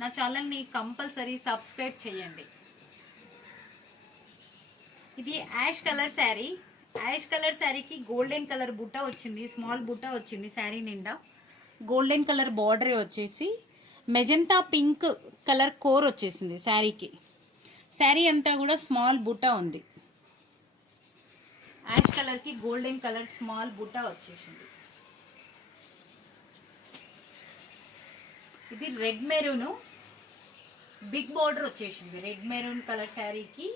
నా ఛానల్ని compulsory subscribe చేయండి. ఇది ash colour sari. Ash colour శారీకి గోల్డెన్ కలర్ బుట్ట వచ్చింది, స్మాల్ బుట్ట వచ్చింది. శారీ నిండా గోల్డెన్ కలర్ బార్డర్ వచ్చేసి మెజెంటా పింక్ కలర్ కోర్ వచ్చేసింది శారీకి. శారీ అంతా కూడా స్మాల్ బుట్ట ఉంది. యాష్ కలర్ కి గోల్డెన్ కలర్ స్మాల్ బుట్ట వచ్చేసింది. ఇది రెడ్ మెరూన్ బిగ్ బార్డర్ వచ్చేసింది. రెడ్ మెరూన్ కలర్ శారీకి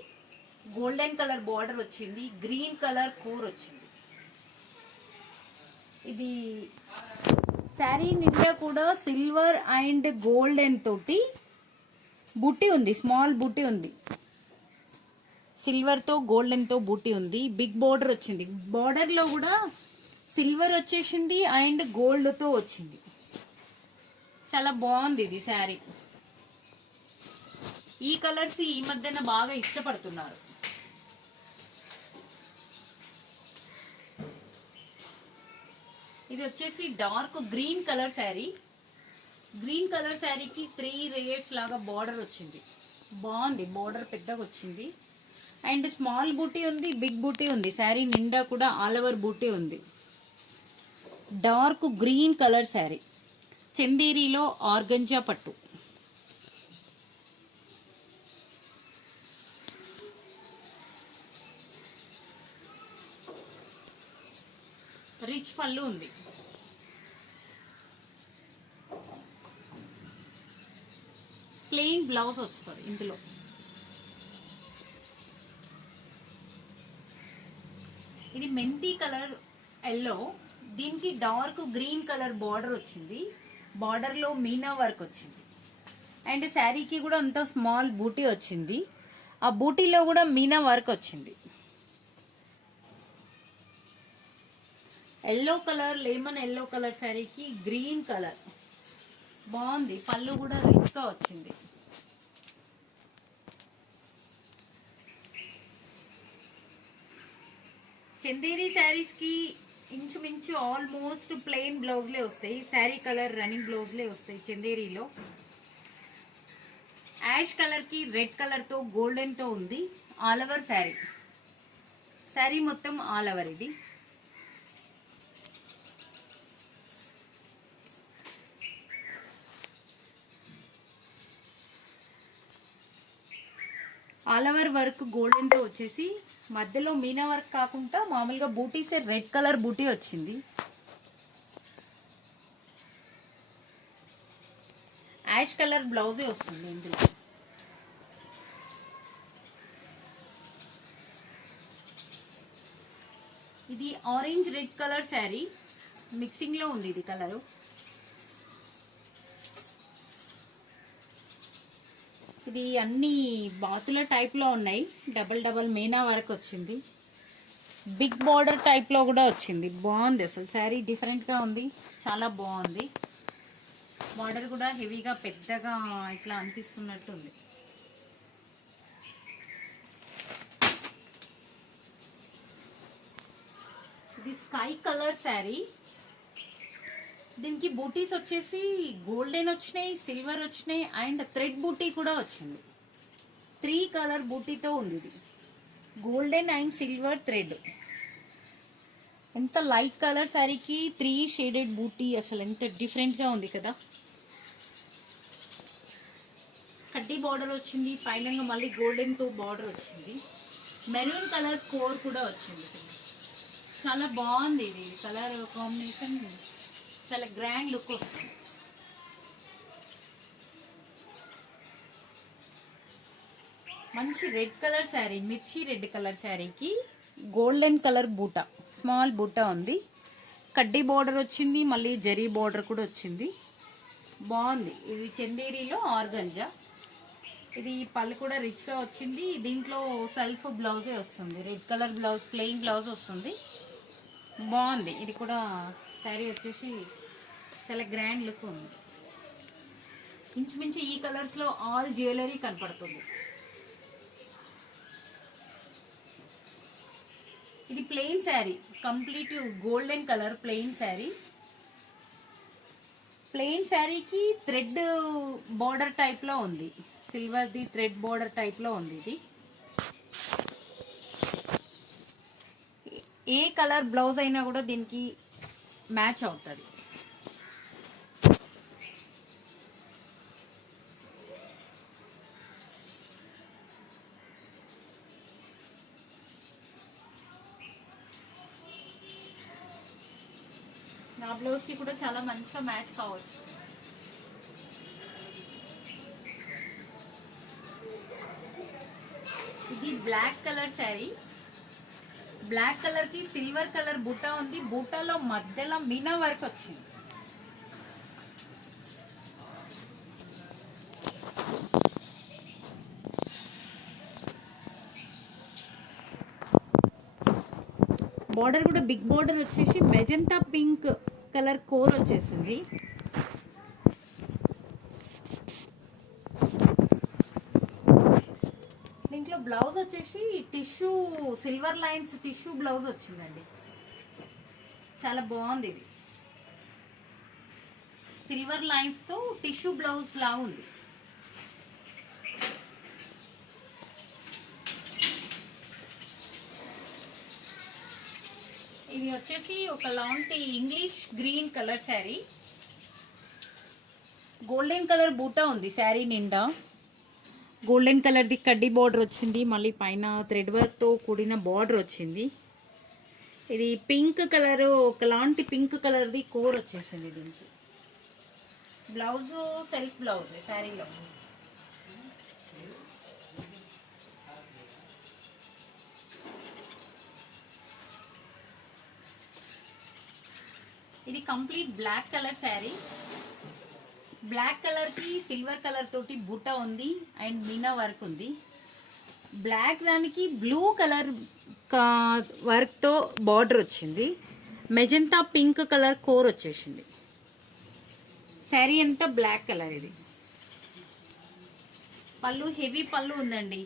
గోల్డెన్ కలర్ బార్డర్ వచ్చింది, గ్రీన్ కలర్ కోర్ వచ్చింది. ఇది శారీ నిండా కూడా సిల్వర్ అండ్ గోల్డెన్ తోటి బుట్టి ఉంది, స్మాల్ బుట్టి ఉంది. సిల్వర్ తో గోల్డెన్ తో బుట్టి ఉంది. బిగ్ బార్డర్ వచ్చింది. బార్డర్ లో కూడా సిల్వర్ వచ్చేసింది అండ్ గోల్డ్ తో వచ్చింది. చాలా బాగుంది ఇది శారీ. ఈ కలర్స్ ఈ మధ్యన బాగా ఇష్టపడుతున్నారు. ఇది వచ్చేసి dark green colour sari. Green colour శారీకి 3 లేయర్స్ లాగా బార్డర్ వచ్చింది. బాగుంది, బార్డర్ పెద్దగా వచ్చింది అండ్ స్మాల్ బూటీ ఉంది, బిగ్ బూటీ ఉంది. శారీ నిండా కూడా ఆల్ ఓవర్ బూటీ ఉంది. డార్క్ గ్రీన్ కలర్ శారీ, చందేరీలో ఆర్గంజా పట్టు. రిచ్ పళ్ళు ఉంది. ప్లెయిన్ బ్లౌజ్ వస్తుంది ఇందులో. ఇది మెంతి కలర్ ఎల్లో, దీనికి డార్క్ గ్రీన్ కలర్ బార్డర్ వచ్చింది. బార్డర్లో మీనా వర్క్ వచ్చింది అండ్ శారీకి కూడా అంత స్మాల్ బూటీ వచ్చింది. ఆ బూటీలో కూడా మీనా వర్క్ వచ్చింది. Yellow colour, lemon yellow colour శారీకి గ్రీన్ కలర్ బాగుంది. పళ్ళు కూడా రిచ్గా వచ్చింది. చందేరి శారీస్ కి ఇంచుమించు ఆల్మోస్ట్ ప్లెయిన్ బ్లౌజ్లే వస్తాయి. శారీ కలర్ రన్నింగ్ బ్లౌజ్లే వస్తాయి చందేరిలో. యాష్ కలర్ కి రెడ్ కలర్ తో గోల్డెన్ తో ఉంది. All over sari. శారీ మొత్తం ఆల్ ఓవర్. ఇది ఆల్ ఓవర్ వర్క్ గోల్డెన్ తో వచ్చేసి మధ్యలో మీనా వర్క్ కాకుండా మామూలుగా బూటీస్ రెడ్ కలర్ బూటీ వచ్చింది. యాష్ కలర్ బ్లౌజే వస్తుంది ఇందులో. ఇది orange red colour sari, mixing లో ఉంది ఇది కలరు. ఇది అన్ని బాతుల టైప్ లో ఉన్నాయి. డబల్ డబల్ మీనా వర్క్ వచ్చింది. బిగ్ బార్డర్ టైప్ లో కూడా వచ్చింది. బాగుంది, అసలు శారీ డిఫరెంట్ గా ఉంది, చాలా బాగుంది. బార్డర్ కూడా హెవీగా పెద్దగా ఇట్లా అనిపిస్తున్నట్టు ఉంది. ఇది స్కై కలర్ శారీ. దీనికి బూటీస్ వచ్చేసి గోల్డెన్ వచ్చినాయి, సిల్వర్ వచ్చినాయి అండ్ థ్రెడ్ బూటీ కూడా వచ్చింది. 3 కలర్ బూటీతో ఉంది ఇది. Golden and silver thread. ఎంత లైట్ కలర్ శారీకి 3 షేడెడ్ బూటీ, అసలు ఎంత డిఫరెంట్గా ఉంది కదా. కడ్డీ బార్డర్ వచ్చింది, పైన మళ్ళీ గోల్డెన్తో బార్డర్ వచ్చింది. మెరూన్ కలర్ కోర్ కూడా వచ్చింది. చాలా బాగుంది ఇది కలర్ కాంబినేషన్, చాలా గ్రాండ్ లుక్ వస్తుంది. మంచి రెడ్ కలర్ శారీ, మిర్చి రెడ్ కలర్ శారీకి గోల్డెన్ కలర్ బూట, స్మాల్ బూట ఉంది. కడ్డీ బార్డర్ వచ్చింది, మళ్ళీ జరీ బార్డర్ కూడా వచ్చింది. బాగుంది. ఇది చందేరీలో ఆర్గంజా. ఇది పళ్ళు కూడా రిచ్గా వచ్చింది. దీంట్లో సెల్ఫ్ బ్లౌజే వస్తుంది. Red colour blouse, plain blouse వస్తుంది. బాగుంది. ఇది కూడా శారీ వచ్చేసి చాలా గ్రాండ్ లుక్ ఉంది. ఇంచుమించు ఈ కలర్స్లో ఆల్ జ్యువెలరీ కనపడుతుంది. ఇది plain sari, complete golden colour plain sari. Plain శారీకి థ్రెడ్ బోర్డర్ టైప్లో ఉంది, సిల్వర్ది థ్రెడ్ బోర్డర్ టైప్లో ఉంది. ఇది ఏ కలర్ బ్లౌజ్ అయినా కూడా దీనికి మ్యాచ్ అవుతుంది. నా బ్లౌజ్కి కూడా చాలా మంచిగా మ్యాచ్ కావచ్చు. ఇది black colour sari. Black colour కి సిల్వర్ కలర్ బూటా ఉంది. బూటాలో మధ్యలో మీనా వర్క్ వచ్చింది. బార్డర్ కూడా బిగ్ బార్డర్ వచ్చేసి మెజెంటా పింక్ కలర్ కోర్ వచ్చేసింది. దీంట్లో బ్లౌజ్ వచ్చేసి tissue silver lines tissue blouse వచ్చిందండి. చాలా బాగుంది. ఇది సిల్వర్ లైన్స్ తో టిష్యూ బ్లౌజ్ లా ఉంది. ఇది వచ్చేసి ఒక లాంటి English green colour sari. Golden colour బూటా ఉంది శారీ నిండా. గోల్డెన్ కలర్ది కడ్డీ బార్డర్ వచ్చింది. మళ్ళీ పైన థ్రెడ్ వర్క్తో కూడిన బార్డర్ వచ్చింది. ఇది పింక్ కలర్, ఒకలాంటి పింక్ కలర్ది కోర్ వచ్చేసింది. దీనికి బ్లౌజ్ సెల్ఫ్ బ్లౌజ్ శారీలో. ఇది complete black colour sari. Black colour కి సిల్వర్ కలర్ తోటి బుట్ట ఉంది అండ్ మీనా వర్క్ ఉంది. బ్లాక్ దానికి బ్లూ కలర్ వర్క్ తో బార్డర్ వచ్చింది. మెజెంటా పింక్ కలర్ కోర్ వచ్చేసింది. శారీ అంతా బ్లాక్ కలర్. ఇది పళ్ళు హెవీ పళ్ళు ఉందండి.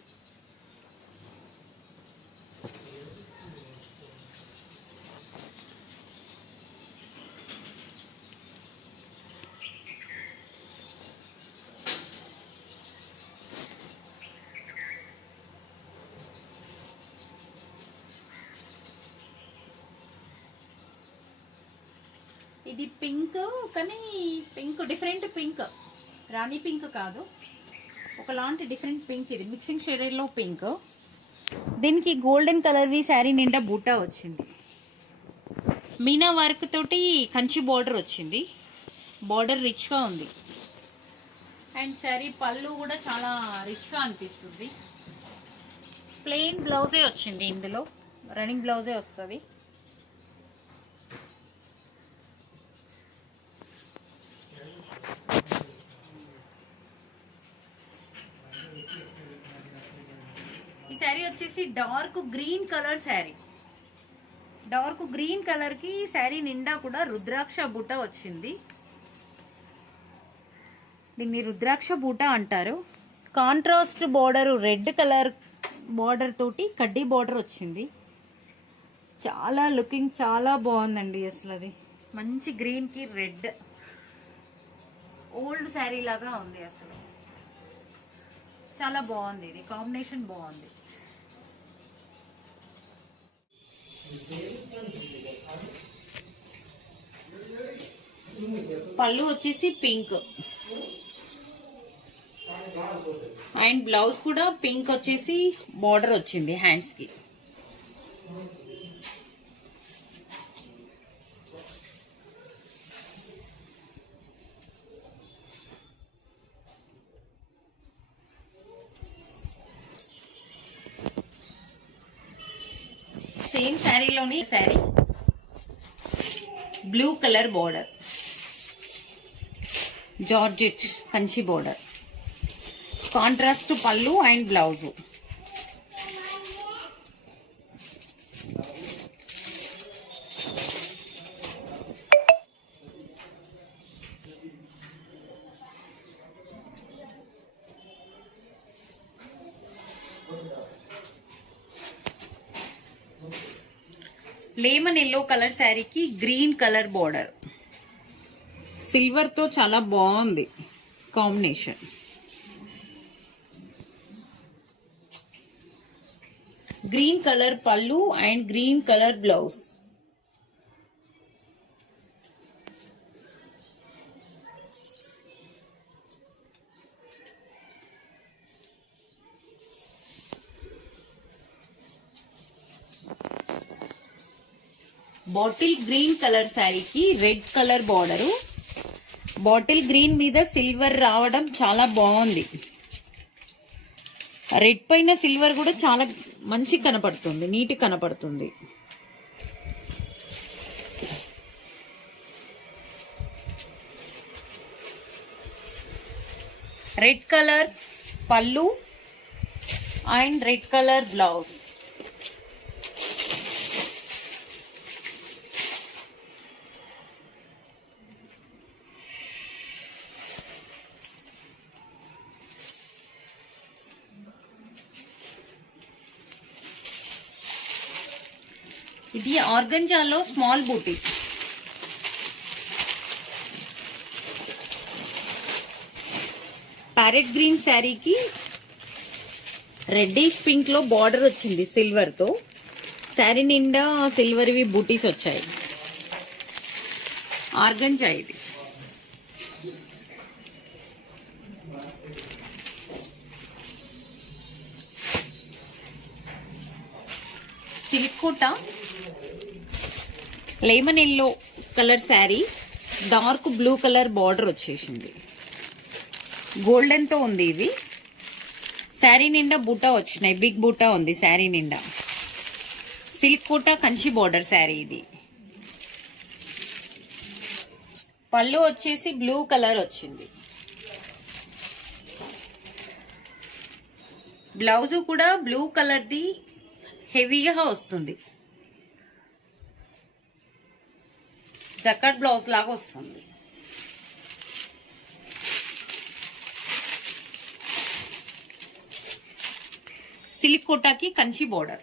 ఇది పింక్, కానీ పింక్ డిఫరెంట్ పింక్, రాణి పింక్ కాదు, ఒకలాంటి డిఫరెంట్ పింక్. ఇది మిక్సింగ్ షేడెడ్లో పింక్. దీనికి గోల్డెన్ కలర్వి శారీ నిండా బూటా వచ్చింది. మీనా వర్క్ తోటి కంచి బార్డర్ వచ్చింది. బార్డర్ రిచ్గా ఉంది అండ్ శారీ పళ్ళు కూడా చాలా రిచ్గా అనిపిస్తుంది. ప్లెయిన్ బ్లౌజే వచ్చింది. ఇందులో రన్నింగ్ బ్లౌజే వస్తుంది. ఈ శారీ వచ్చేసి dark green colour sari. Dark green colour కి శారీ నిండా కూడా రుద్రాక్ష బూట వచ్చింది. దీన్ని రుద్రాక్ష బూట అంటారు. Contrast border red colour border తోటి కడ్డీ బార్డర్ వచ్చింది. చాలా లుకింగ్ చాలా బాగుందండి. అసలు అది మంచి గ్రీన్ కి రెడ్ ఓల్డ్ శారీ లాగా ఉంది. అసలు చాలా బాగుంది. ఇది కాంబినేషన్ బాగుంది. పళ్ళు వచ్చేసి పింక్ అండ్ బ్లౌజ్ కూడా పింక్ వచ్చేసి బార్డర్ వచ్చింది హ్యాండ్స్ కి. సేమ్ శారీలోని sari blue colour border, georgette Kanchi border, contrast పళ్ళు and blouse. Lemon yellow colour శారీకి గ్రీన్ కలర్ బార్డర్. సిల్వర్ తో చాలా బాగుంది కాంబినేషన్. గ్రీన్ కలర్ పళ్ళు and green colour blouse. Bottle green colour శారీకి red colour border. Bottle green మీద silver రావడం చాలా బాగుంది. రెడ్ పైన సిల్వర్ కూడా చాలా మంచి కనపడుతుంది, నీట్ కనపడుతుంది. రెడ్ కలర్ పళ్ళు అండ్ రెడ్ కలర్ బ్లౌజ్. ఇది ఆర్గంజాలో స్మాల్ బూటీ. ప్యారెట్ గ్రీన్ శారీకి రెడ్డిష్ పింక్ లో బార్డర్ వచ్చింది సిల్వర్ తో. శారీ నిండా సిల్వర్వి బూటీస్ వచ్చాయి. ఆర్గంజా ఇది. Silk Kota lemon yellow colour sari, dark blue colour border వచ్చేసింది. గోల్డెన్ తో ఉంది ఇది. శారీ నిండా బూటా వచ్చినాయి, బిగ్ బూటా ఉంది శారీ నిండా. సిల్క్ కోట కంచి బార్డర్ శారీ ఇది. పళ్ళు వచ్చేసి బ్లూ కలర్ వచ్చింది. బ్లౌజ్ కూడా బ్లూ కలర్ ది హెవీగా వస్తుంది. జకాట్ బ్లౌజ్ లాగా వస్తుంది. సిల్క్ కోటాకి కంచి బోర్డర్.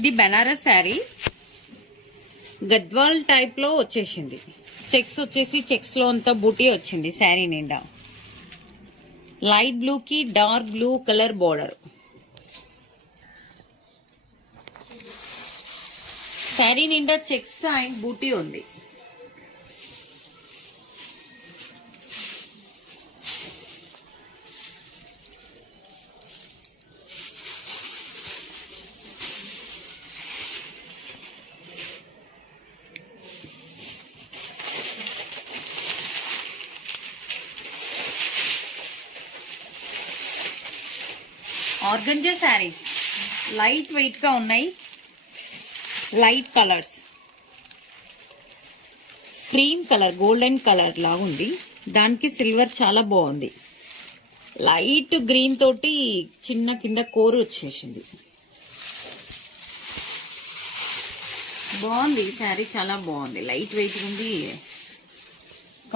ఇది బెనారస్ శారీ, గద్వాల్ టైప్ లో వచ్చేసింది. చెక్స్ వచ్చేసి చెక్స్ లో అంతా బూటీ వచ్చింది శారీ నిండా. లైట్ బ్లూ కి dark blue colour border. Sari నిండా చెక్స్ అండ్ బూటీ ఉంది. ఆర్గంజా శారీస్ లైట్ వెయిట్ గా ఉన్నాయి. Light colours, cream colour, golden colour లా ఉంది. దానికి సిల్వర్ చాలా బాగుంది. లైట్ గ్రీన్ తోటి చిన్న కింద కోరు వచ్చేసింది. బాగుంది ఈ శారీ, చాలా బాగుంది. లైట్ వెయిట్ ఉంది,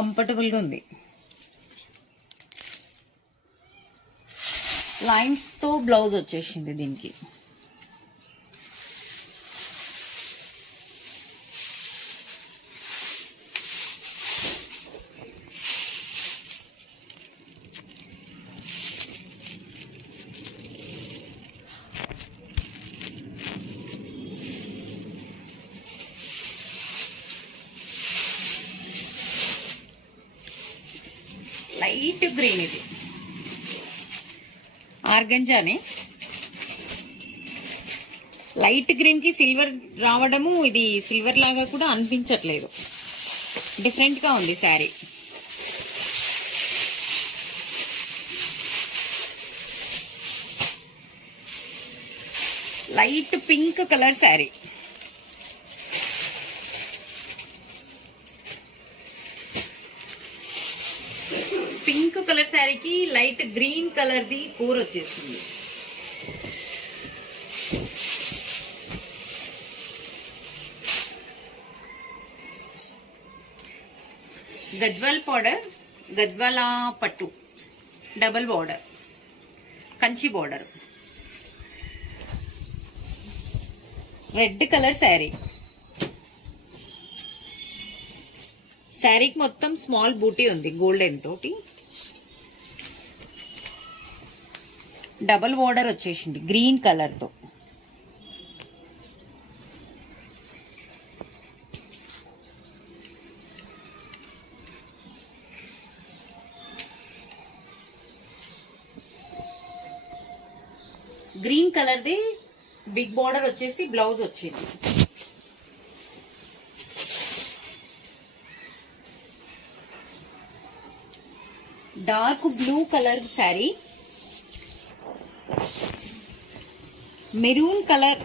కంఫర్టబుల్ గా ఉంది. లైన్స్ తో బ్లౌజ్ వచ్చేసింది దీనికి. లైట్ గ్రీన్ ఇది, ఆర్గంజానే. లైట్ గ్రీన్ కి సిల్వర్ రావడము, ఇది సిల్వర్ లాగా కూడా అనిపించట్లేదు. డిఫరెంట్ గా ఉంది sari. Light pink colour sari. Pink colour శారీకి లైట్ గ్రీన్ కలర్ ది కూర వచ్చేస్తుంది. గద్వాల్ పౌడర్, గద్వాల పట్టు, double border, Kanchi border. Red colour sari. శారీకి మొత్తం స్మాల్ బూటీ ఉంది గోల్డెన్ తోటి. డబల్ బోర్డర్ వచ్చేసింది గ్రీన్ కలర్ తో. గ్రీన్ కలర్ ది బిగ్ బోర్డర్ వచ్చేసి బ్లౌజ్ వచ్చింది. Dark blue colour sari, maroon colour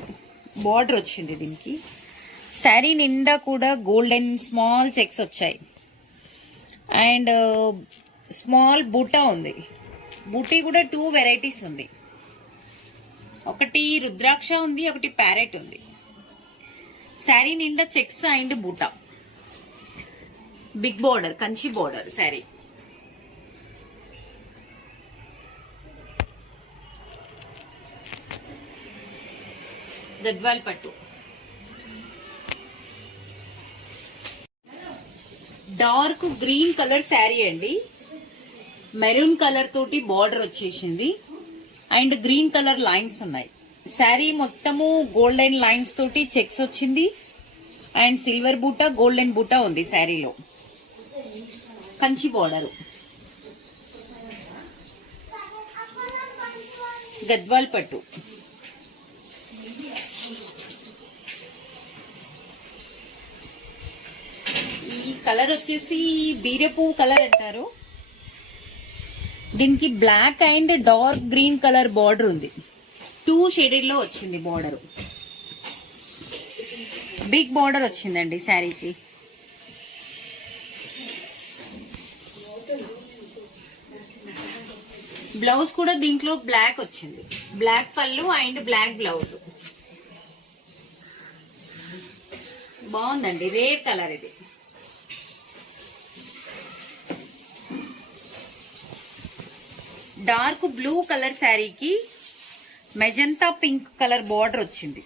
border వచ్చింది దీనికి. శారీ నిండా కూడా గోల్డెన్ స్మాల్ చెక్స్ వచ్చాయి అండ్ స్మాల్ బూటా ఉంది. బూటీ కూడా 2 వెరైటీస్ ఉంది. ఒకటి రుద్రాక్ష ఉంది, ఒకటి ప్యారెట్ ఉంది. శారీ నిండా చెక్స్ అండ్ బూటా. Big border, Kanchi border sari. Gadwal పట్టు. డార్క్ గ్రీన్ కలర్ శారీ అండి. మెరూన్ కలర్ తోటి బార్డర్ వచ్చేసింది అండ్ గ్రీన్ కలర్ లైన్స్ ఉన్నాయి. శారీ మొత్తము గోల్డెన్ లైన్స్ తోటి చెక్స్ వచ్చింది అండ్ సిల్వర్ బూటా, గోల్డెన్ బూటా ఉంది శారీలో. కంచి బార్డర్. గద్వాల్ పట్టు. ఈ కలర్ వచ్చేసి బీరపువ్వు కలర్ అంటారు. దీనికి black and dark green colour border ఉంది. 2 షేడెడ్ లో వచ్చింది బార్డర్. బిగ్ బార్డర్ వచ్చిందండి శారీకి. బ్లౌజ్ కూడా దీంట్లో బ్లాక్ వచ్చింది. బ్లాక్ పళ్ళు అండ్ బ్లాక్ బ్లౌజ్. బాగుందండి, రేర్ కలర్ ఇది. డార్క్ బ్లూ కలర్ శారీకి మెజంతా పింక్ కలర్ బార్డర్ వచ్చింది.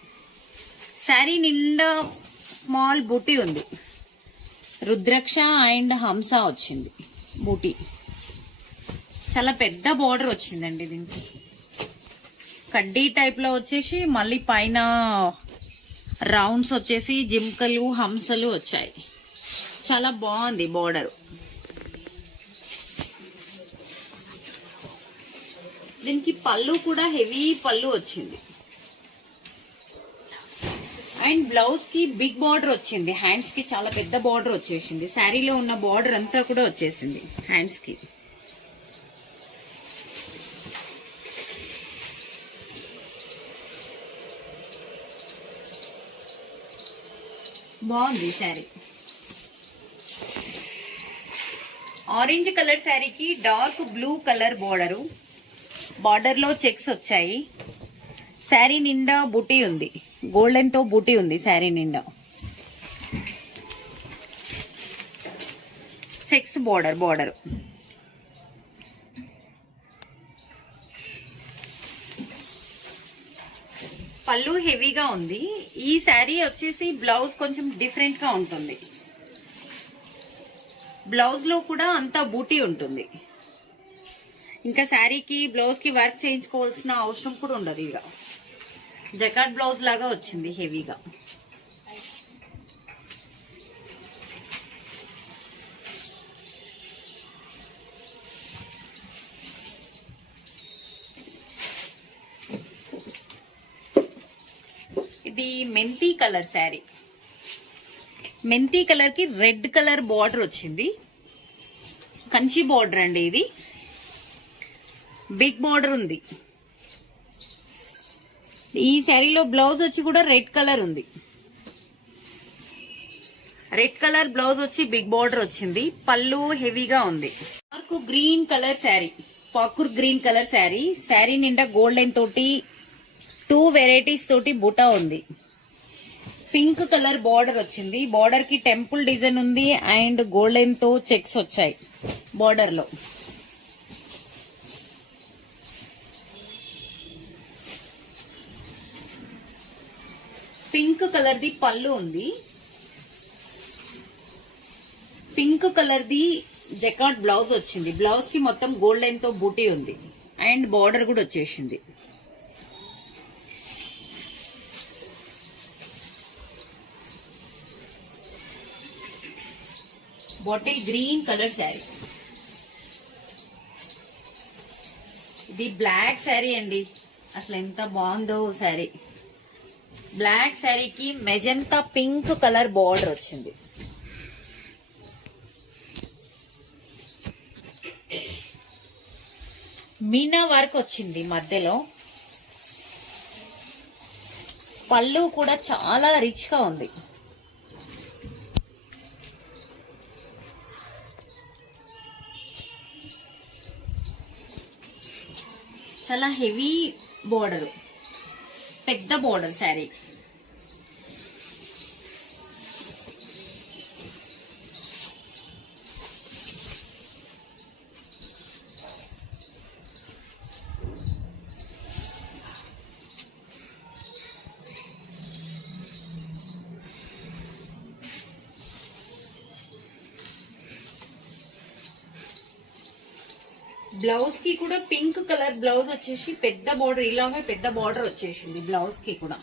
శారీ నిండా స్మాల్ బూటీ ఉంది. రుద్రాక్ష అండ్ హంస వచ్చింది బూటీ. చాలా పెద్ద బార్డర్ వచ్చిందండి దీనికి. కడ్డీ టైప్ లో వచ్చేసి మళ్ళీ పైన రౌండ్స్ వచ్చేసి జింకలు హంసలు వచ్చాయి. చాలా బాగుంది బార్డర్. దీనికి పళ్ళు కూడా హెవీ పళ్ళు వచ్చింది అండ్ బ్లౌజ్ కి బిగ్ బార్డర్ వచ్చింది. హ్యాండ్స్ కి చాలా పెద్ద బార్డర్ వచ్చేసింది. శారీలో ఉన్న బార్డర్ అంతా కూడా వచ్చేసింది హ్యాండ్స్ కి. బాగుంది శారీ. ఆరెంజ్ కలర్ శారీకి dark blue colour border. Border లో చెక్స్ వచ్చాయి. శారీ నిండా బూటీ ఉంది, గోల్డెన్ తో బూటీ ఉంది శారీ నిండా. Checks border. పళ్ళు హెవీగా ఉంది. ఈ శారీ వచ్చేసి బ్లౌజ్ కొంచెం డిఫరెంట్ గా ఉంటుంది. బ్లౌజ్ లో కూడా అంతా బూటీ ఉంటుంది. ఇంకా శారీకి బ్లౌజ్ కి వర్క్ చేయించుకోవాల్సిన అవసరం కూడా ఉండదు. ఇక జకాట్ బ్లౌజ్ లాగా వచ్చింది హెవీగా. ఇది మెంతి కలర్ శారీ. మెంతి కలర్ కి రెడ్ కలర్ బార్డర్ వచ్చింది. కంచి బార్డర్ అండి ఇది. బిగ్ బార్డర్ ఉంది. ఈ శారీలో బ్లౌజ్ వచ్చి కూడా రెడ్ కలర్ ఉంది. రెడ్ కలర్ బ్లౌజ్ వచ్చి బిగ్ బార్డర్ వచ్చింది. పళ్ళు హెవీగా ఉంది. Dark green colour sari, Pakur green colour sari. Sari నిండా గోల్డెన్ తోటి 2 వెరైటీస్ తోటి బూటా ఉంది. పింక్ కలర్ బార్డర్ వచ్చింది. బార్డర్ కి టెంపుల్ డిజైన్ ఉంది అండ్ గోల్డెన్ తో చెక్స్ వచ్చాయి బార్డర్ లో. పింక్ కలర్ ది పళ్ళు ఉంది. పింక్ కలర్ ది జకాట్ బ్లౌజ్ వచ్చింది. బ్లౌజ్ కి మొత్తం గోల్డ్ లైన్ తో బూటీ ఉంది అండ్ బార్డర్ కూడా వచ్చేసింది. Bottle green colour sari. ఇది బ్లాక్ శారీ అండి. అసలు ఎంత బాగుందో శారీ. బ్లాక్ శారీకి మెజంతా పింక్ కలర్ బార్డర్ వచ్చింది. మీనా వర్క్ వచ్చింది మధ్యలో. పళ్ళు కూడా చాలా రిచ్ గా ఉంది. చాలా హెవీ బోర్డర్, పెద్ద బోర్డర్ శారీ. బ్లౌజ్ కి కూడా పింక్ కలర్ బ్లౌజ్ వచ్చేసి పెద్ద బార్డర్, ఇలాగే పెద్ద బార్డర్ వచ్చేసింది బ్లౌజ్ కి కూడా.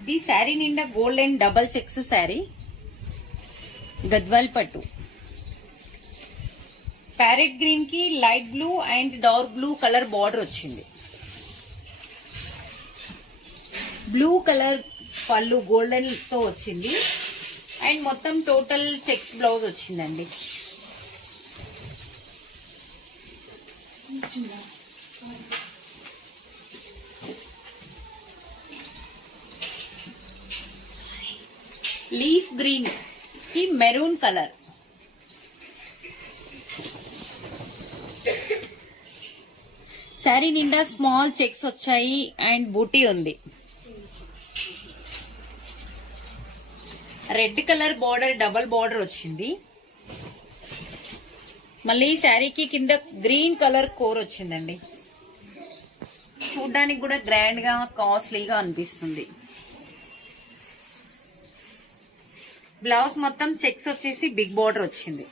ఇది శారీ నిండా gold and double checks sari, Gadwal పట్టు. ప్యారెట్ గ్రీన్ కి light blue and dark blue colour border వచ్చింది. బ్లూ కలర్ పళ్ళు గోల్డెన్ తో వచ్చింది అండ్ మొత్తం టోటల్ చెక్స్ బ్లౌజ్ వచ్చిందండి. లీఫ్ గ్రీన్ కి మెరూన్ కలర్. శారీ నిండా స్మాల్ చెక్స్ వచ్చాయి అండ్ బూటీ ఉంది. Red colour border, double border వచ్చింది. మళ్ళీ శారీకి కింద గ్రీన్ కలర్ కోర్ వచ్చిందండి. చూడ్డానికి కూడా గ్రాండ్ గా కాస్ట్లీగా అనిపిస్తుంది. బ్లౌజ్ మొత్తం చెక్స్ వచ్చేసి బిగ్ బార్డర్ వచ్చింది.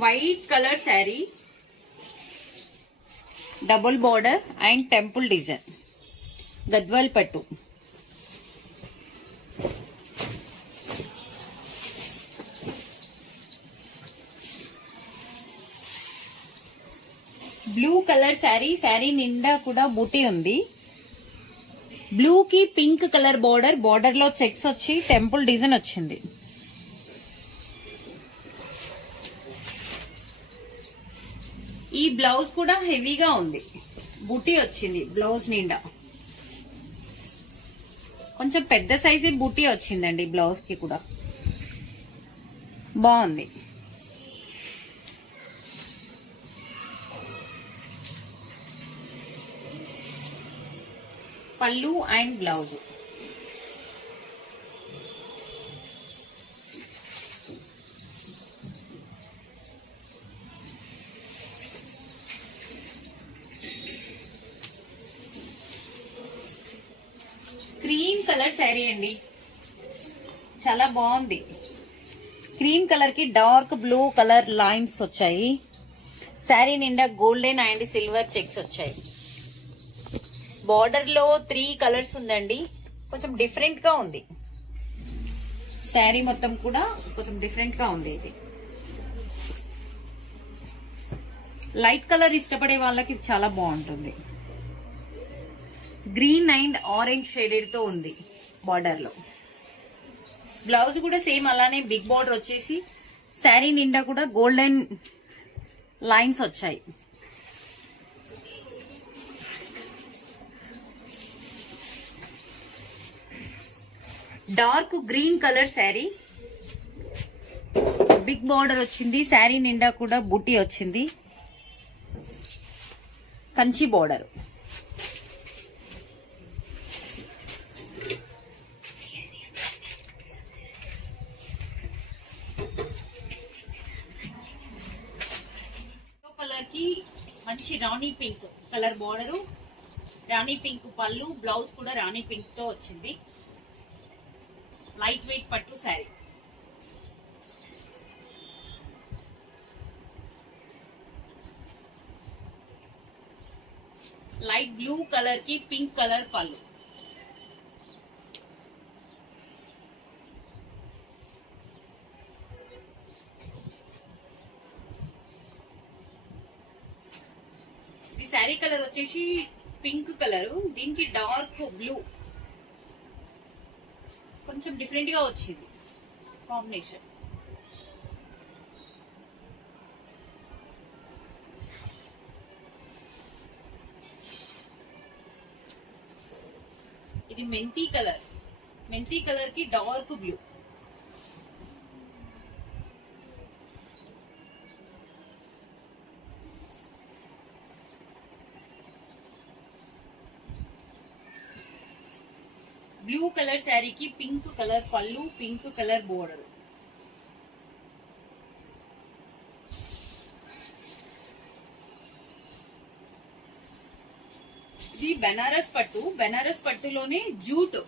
White colour sari, double border and temple design, Gadwal పట్టు. బ్లూ కలర్ శారీ, శారీ నిండా కూడా బూటీ ఉంది. బ్లూ కి పింక్ కలర్ బార్డర్, బార్డర్ లో చెక్స్ వచ్చి టెంపుల్ డిజైన్ వచ్చింది. ఈ బ్లౌజ్ కూడా హెవీగా ఉంది, బూటీ వచ్చింది బ్లౌజ్ నిండా. కొంచెం పెద్ద సైజు బూటీ వచ్చిందండి బ్లౌజ్ కి కూడా, బాగుంది. పళ్ళు and blouse. Cream colour sari అండి, చాలా బాగుంది. క్రీమ్ కలర్ కి డార్క్ బ్లూ కలర్ లైన్స్ వచ్చాయి. శారీ నిండా గోల్డెన్ అండ్ సిల్వర్ చెక్స్ వచ్చాయి. బార్డర్ లో 3 కలర్స్ ఉందండి. కొంచెం డిఫరెంట్ గా ఉంది శారీ, మొత్తం కూడా కొంచెం డిఫరెంట్ గా ఉంది. ఇది లైట్ కలర్ ఇష్టపడే వాళ్ళకి చాలా బాగుంటుంది. గ్రీన్ అండ్ ఆరెంజ్ షేడెడ్ తో ఉంది బార్డర్ లో. బ్లౌజ్ కూడా సేమ్ అలానే బిగ్ బార్డర్ వచ్చేసి శారీ నిండా కూడా గోల్డెన్ లైన్స్ వచ్చాయి. Dark green colour sari, big border వచ్చింది. శారీ నిండా కూడా బుట్టి వచ్చింది, కంచి బార్డర్. కలర్ కి మంచి rani pink colour border, rani pink పళ్ళు, బ్లౌజ్ కూడా రాణి పింక్ తో వచ్చింది. లైట్ వెయిట్ పట్టు శారీ. లైట్ బ్లూ కలర్ కి పింక్ కలర్ పళ్ళు. ఈ శారీ కలర్ వచ్చేసి పింక్ కలర్, దీనికి డార్క్ బ్లూ, కొంచెం డిఫరెంట్ గా వచ్చింది కాంబినేషన్. ఇది మెంతి కలర్, మెంతి కలర్ కి డార్క్ బ్లూ. బ్లూ కలర్ శారీకి పింక్ కలర్ పళ్ళు, పింక్ కలర్ బోర్డర్. ఇది బెనారస్ పట్టు, బెనారస్ పట్టులోనే జూట్,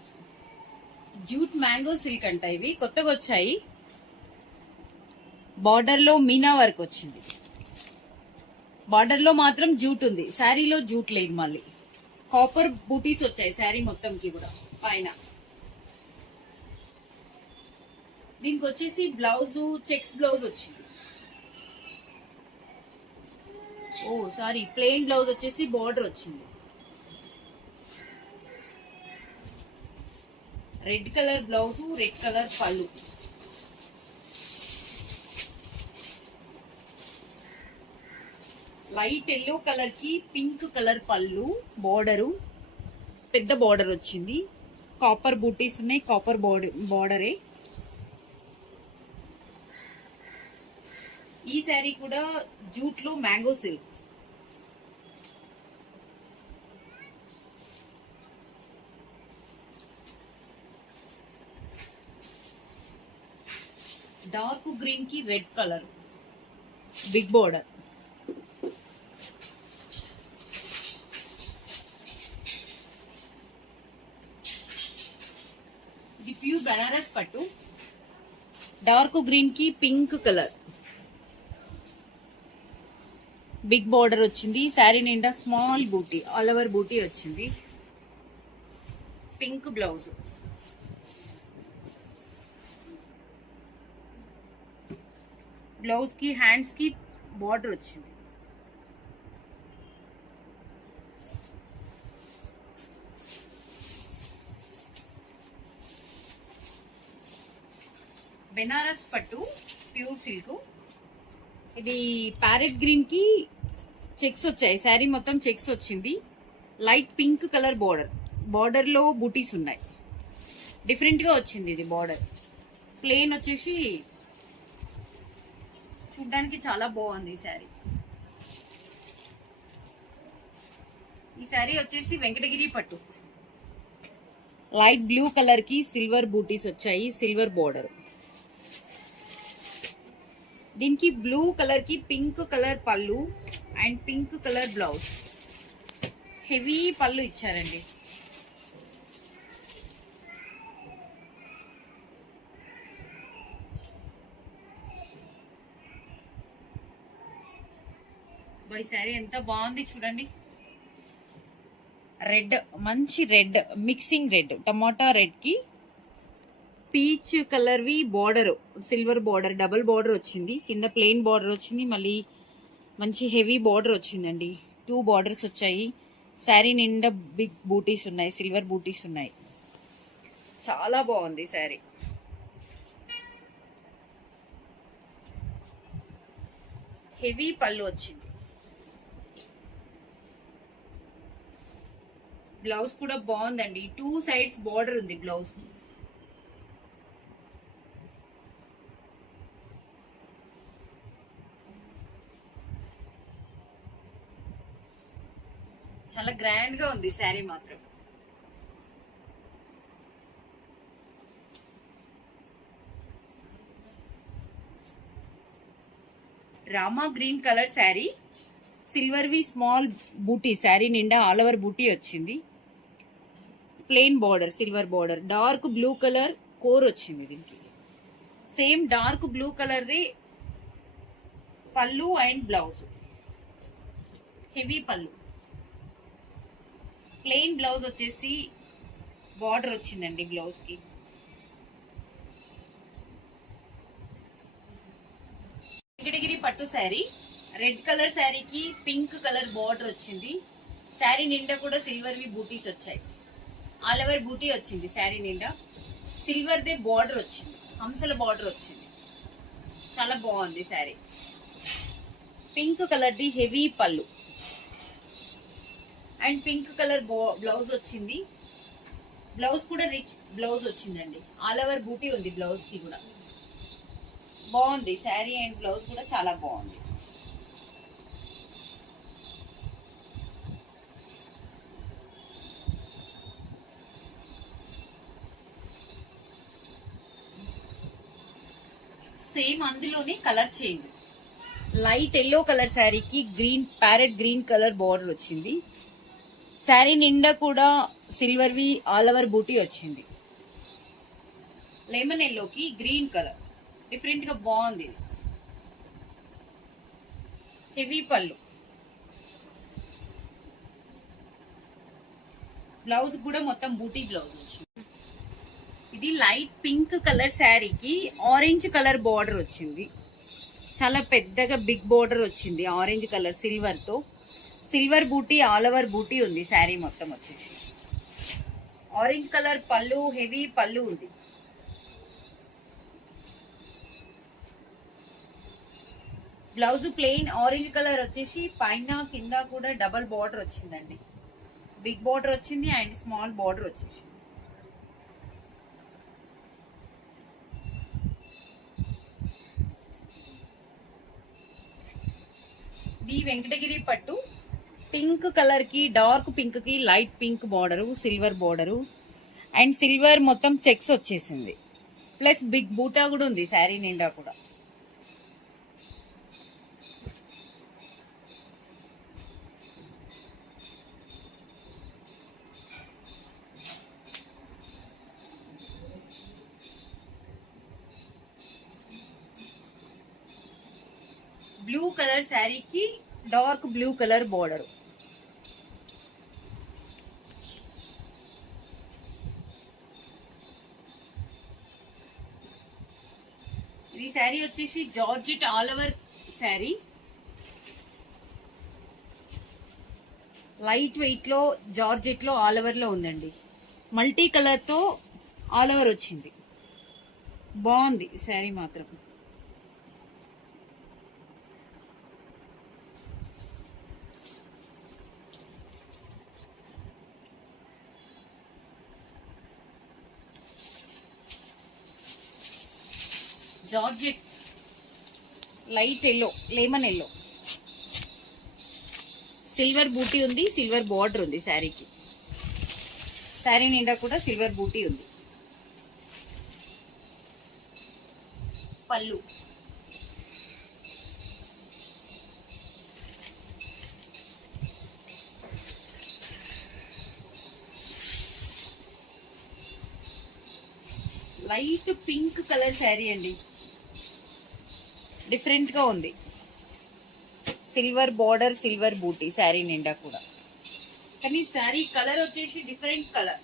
జూట్ మ్యాంగో సిల్క్ అంట. ఇవి కొత్తగా వచ్చాయి. బార్డర్ లో మీనా వర్క్ వచ్చింది, బార్డర్ లో మాత్రం జూట్ ఉంది, శారీలో జూట్ లేదు. మళ్ళీ కాపర్ బూటీస్ వచ్చాయి శారీ మొత్తంకి కూడా పైన. దీనికి వచ్చేసి బ్లౌజ్ చెక్స్ బ్లౌజ్ వచ్చింది. ఓ సారీ, ప్లెయిన్ బ్లౌజ్ వచ్చేసి బార్డర్ వచ్చింది. Red colour blouse, red colour పళ్ళు. లైట్ ఎల్లో కలర్ కి పింక్ కలర్ పళ్ళు, బార్డరు పెద్ద బార్డర్ వచ్చింది. కాపర్ బూటీస్ ఉన్నాయి, కాపర్ బార్డరే. ఈ శారీ కూడా జూట్ లో మ్యాంగో సిల్క్. డార్క్ గ్రీన్ కి రెడ్ కలర్, బిగ్ బార్డర్. ఇది ప్యూర్ బనారస్ పట్టు, డార్క్ గ్రీన్ కి పింక్ కలర్, బిగ్ బార్డర్ వచ్చింది. శారీ నిండా స్మాల్ బూటీ, ఆల్ ఓవర్ బూటీ వచ్చింది. Pink blouse. బ్లౌజ్ కి హ్యాండ్స్ కి బార్డర్ వచ్చింది. బెనారస్ పట్టు ప్యూర్ సిల్క్. ఇది ప్యారెట్ గ్రీన్ కి చెక్స్ వచ్చాయి, శారీ మొత్తం చెక్స్ వచ్చింది. Light pink colour border, border లో బూటీస్ ఉన్నాయి. డిఫరెంట్ గా వచ్చింది ఇది బార్డర్. ప్లెయిన్ వచ్చేసి చూడ్డానికి చాలా బాగుంది ఈ శారీ. ఈ శారీ వచ్చేసి వెంకటగిరి పట్టు. లైట్ బ్లూ కలర్ కి సిల్వర్ బూటీస్ వచ్చాయి, సిల్వర్ బార్డర్. దీనికి బ్లూ కలర్ కి పింక్ కలర్ పళ్ళు and pink colour blouse. Heavy పళ్ళు ఇచ్చారండి. ఈ శారీ ఎంత బాగుంది చూడండి. రెడ్, మంచి రెడ్, మిక్సింగ్ రెడ్, టమాటా రెడ్ కి పీచ్ కలర్ వి border, silver border, double border వచ్చింది. కింద ప్లెయిన్ బార్డర్ వచ్చింది, మళ్ళీ మంచి హెవీ బార్డర్ వచ్చిందండి. 2 బార్డర్స్ వచ్చాయి. శారీ నిండా బిగ్ బూటీస్ ఉన్నాయి, సిల్వర్ బూటీస్ ఉన్నాయి. చాలా బాగుంది శారీ. హెవీ పళ్ళు వచ్చింది. బ్లౌజ్ కూడా బాగుందండి. 2 సైడ్స్ బార్డర్ ఉంది బ్లౌజ్. చాలా గ్రాండ్ గా ఉంది శారీ మాత్రం. Rama green colour sari, silver వి స్మాల్ బూటీ, శారీ నిండా ఆల్ ఓవర్ బూటీ వచ్చింది. Plain border, silver border, dark blue colour core వచ్చింది దీనికి. సేమ్ డార్క్ బ్లూ కలర్ ది పళ్ళు అండ్ బ్లౌజ్, హెవీ పళ్ళు. ప్లెయిన్ బ్లౌజ్ వచ్చేసి బార్డర్ వచ్చిందండి బ్లౌజ్ కి. వెంకటగిరి పట్టు శారీ, రెడ్ కలర్ శారీకి పింక్ కలర్ బార్డర్ వచ్చింది. శారీ నిండా కూడా సిల్వర్ వి బూటీస్ వచ్చాయి. ఆల్ ఓవర్ బూటీ వచ్చింది శారీ నిండా. సిల్వర్ దే బార్డర్ వచ్చింది, హంసల బార్డర్ వచ్చింది. చాలా బాగుంది sari. Pink colour the heavy పళ్ళు అండ్ పింక్ కలర్ బ్లౌజ్ వచ్చింది. బ్లౌజ్ కూడా రిచ్ బ్లౌజ్ వచ్చిందండి. ఆల్ ఓవర్ బూటీ ఉంది బ్లౌజ్ కి కూడా. బాగుంది శారీ అండ్ బ్లౌజ్ కూడా చాలా బాగుంది. సేమ్ అందులోనే colour change. Light yellow colour శారీకి green parrot green colour border వచ్చింది. శారీ నిండా కూడా సిల్వర్ వి ఆల్ ఓవర్ బూటీ వచ్చింది. లెమన్ ఎల్లోకి గ్రీన్ కలర్ డిఫరెంట్ గా బాగుంది. హెవీ పళ్ళు, బ్లౌజ్ కూడా మొత్తం బూటీ బ్లౌజ్ వచ్చింది. ఇది లైట్ పింక్ కలర్ శారీకి ఆరెంజ్ కలర్ బార్డర్ వచ్చింది. చాలా పెద్దగా బిగ్ బార్డర్ వచ్చింది ఆరెంజ్ కలర్ సిల్వర్ తో. సిల్వర్ బూటీ ఆల్ ఓవర్ బూటీ ఉంది శారీ మొత్తం వచ్చేసి. ఆరెంజ్ కలర్ పళ్ళు, హెవీ పళ్ళు ఉంది. బ్లౌజ్ ప్లెయిన్ ఆరెంజ్ కలర్ వచ్చేసి పైన కింద కూడా డబల్ బార్డర్ వచ్చిందండి. బిగ్ బార్డర్ వచ్చింది అండ్ స్మాల్ బార్డర్ వచ్చేసి. ఇది వెంకటగిరి పట్టు, పింక్ కలర్ కి డార్క్ పింక్ కి light pink border, silver border and silver మొత్తం చెక్స్ వచ్చేసింది. ప్లస్ బిగ్ బూటా కూడా ఉంది శారీ నిండా కూడా. బ్లూ కలర్ శారీకి డార్క్ బ్లూ కలర్ బార్డర్. ఇది శారీ వచ్చేసి georgette all over sari. Light weight లో జార్జెట్ లో ఆల్ ఓవర్ లో ఉందండి. మల్టీ కలర్ తో ఆల్ ఓవర్ వచ్చింది. బాగుంది శారీ మాత్రం. Georgette light yellow, lemon yellow, silver బూటీ ఉంది, సిల్వర్ బార్డర్ ఉంది శారీకి. శారీ నిండా కూడా సిల్వర్ బూటీ ఉంది. పళ్ళు, లైట్ పింక్ కలర్ శారీ అండి. డిఫరెంట్ గా ఉంది. సిల్వర్ బార్డర్, సిల్వర్ బూటీ శారీ నిండా కూడా. కానీ శారీ కలర్ వచ్చేసి డిఫరెంట్ కలర్.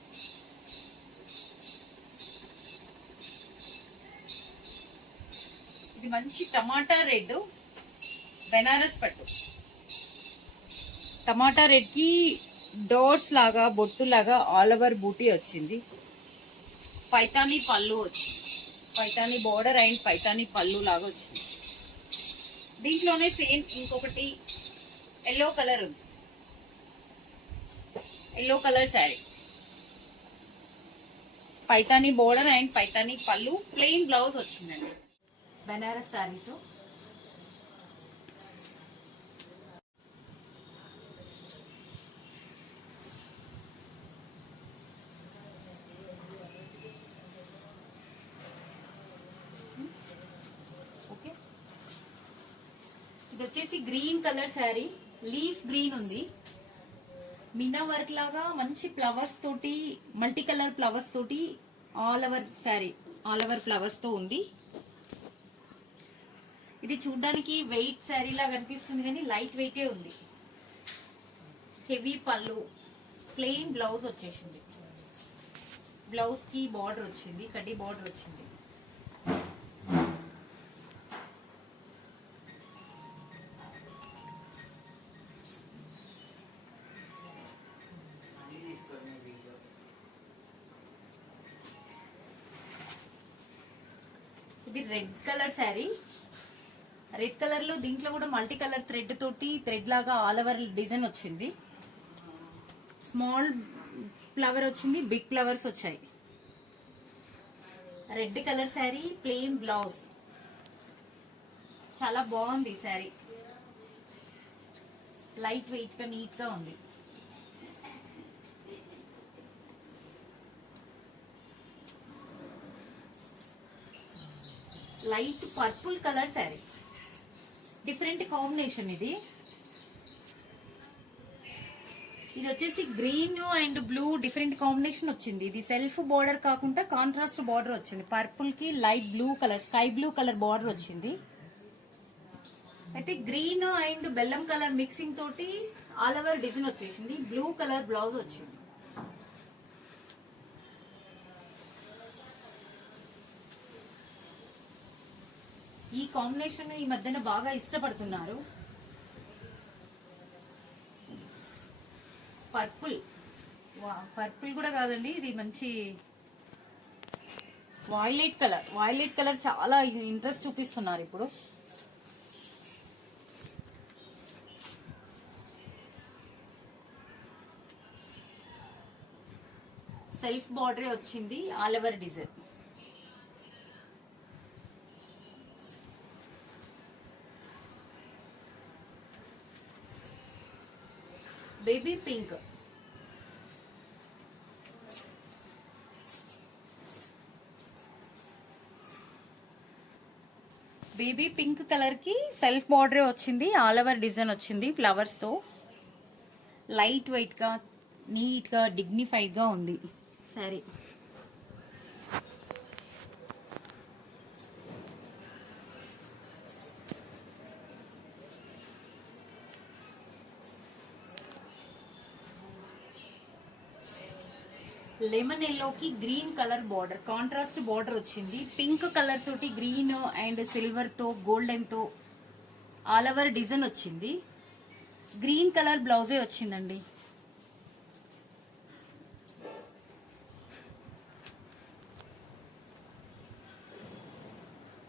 ఇది మంచి టమాటా రెడ్, బెనారస్ పట్టు. టమాటా రెడ్ కి డాట్స్ లాగా బొట్టు లాగా ఆల్ ఓవర్ బూటీ వచ్చింది. పైతానీ పళ్ళు వచ్చింది. పైతానీ బార్డర్ అండ్ పైతానీ పళ్ళు లాగా వచ్చింది. దీంట్లోనే సేమ్ ఇంకొకటి ఎల్లో కలర్ ఉంది. Yellow colour sari, Paithani border and Paithani పళ్ళు, ప్లెయిన్ బ్లౌజ్ వచ్చిందండి. బెనారస్ శారీస్. వచ్చేసి green colour sari, leaf green ఉంది. మీనా వర్క్ లాగా మంచి ఫ్లవర్స్ తోటి, మల్టీ కలర్ ఫ్లవర్స్ తోటి all over sari, all over flowers తో ఉంది. ఇది చూడడానికి వెయిట్ శారీ లాగా కనిపిస్తుంది కానీ లైట్ వెయిటే ఉంది. హెవీ పళ్ళు, ప్లెయిన్ బ్లౌజ్ వచ్చేసింది. బ్లౌజ్ కి బార్డర్ వచ్చింది, కడ్డీ బార్డర్ వచ్చింది. ఇది red colour sari. Red colour లో దీంట్లో కూడా మల్టీ కలర్ థ్రెడ్ తోటి థ్రెడ్ లాగా ఆల్ ఓవర్ డిజైన్ వచ్చింది. స్మాల్ ఫ్లవర్ వచ్చింది, బిగ్ ఫ్లవర్స్ వచ్చాయి. Red colour sari, plain blouse. చాలా బాగుంది శారీ, లైట్ వెయిట్ గా నీట్ గా ఉంది. Light purple colour sari, different combination. ఇది వచ్చేసి green and blue different combination వచ్చింది. ఇది సెల్ఫ్ బోర్డర్ కాకుండా కాంట్రాస్ట్ బార్డర్ వచ్చింది. పర్పుల్ కి light blue colour, sky blue colour border వచ్చింది. అయితే గ్రీన్ అండ్ బెల్లం కలర్ మిక్సింగ్ తోటి ఆల్ ఓవర్ డిజైన్ వచ్చేసింది. బ్లూ కలర్ బ్లౌజ్ వచ్చింది. ఈ కాంబినేషన్ ఈ మధ్యన బాగా ఇష్టపడుతున్నారు. పర్పుల్, పర్పుల్ కూడా కాదండి, ఇది మంచి వైలెట్ కలర్. వైలెట్ కలర్ చాలా ఇంట్రెస్ట్ చూపిస్తున్నారు ఇప్పుడు. సెల్ఫ్ బార్డరే వచ్చింది, all over design. Baby pink, baby pink colour కి సెల్ఫ్ బార్డరే వచ్చింది, ఆల్ ఓవర్ డిజైన్ వచ్చింది ఫ్లవర్స్ తో. లైట్ వెయిట్ గా, నీట్ గా, డిగ్నిఫైడ్ గా ఉంది సారీ. లెమన్ ఎల్లోకి green colour border, contrast border వచ్చింది. పింక్ కలర్ తోటి గ్రీన్ అండ్ సిల్వర్ తో, గోల్డెన్ తో ఆల్ ఓవర్ డిజైన్ వచ్చింది. గ్రీన్ కలర్ బ్లౌజే వచ్చిందండి.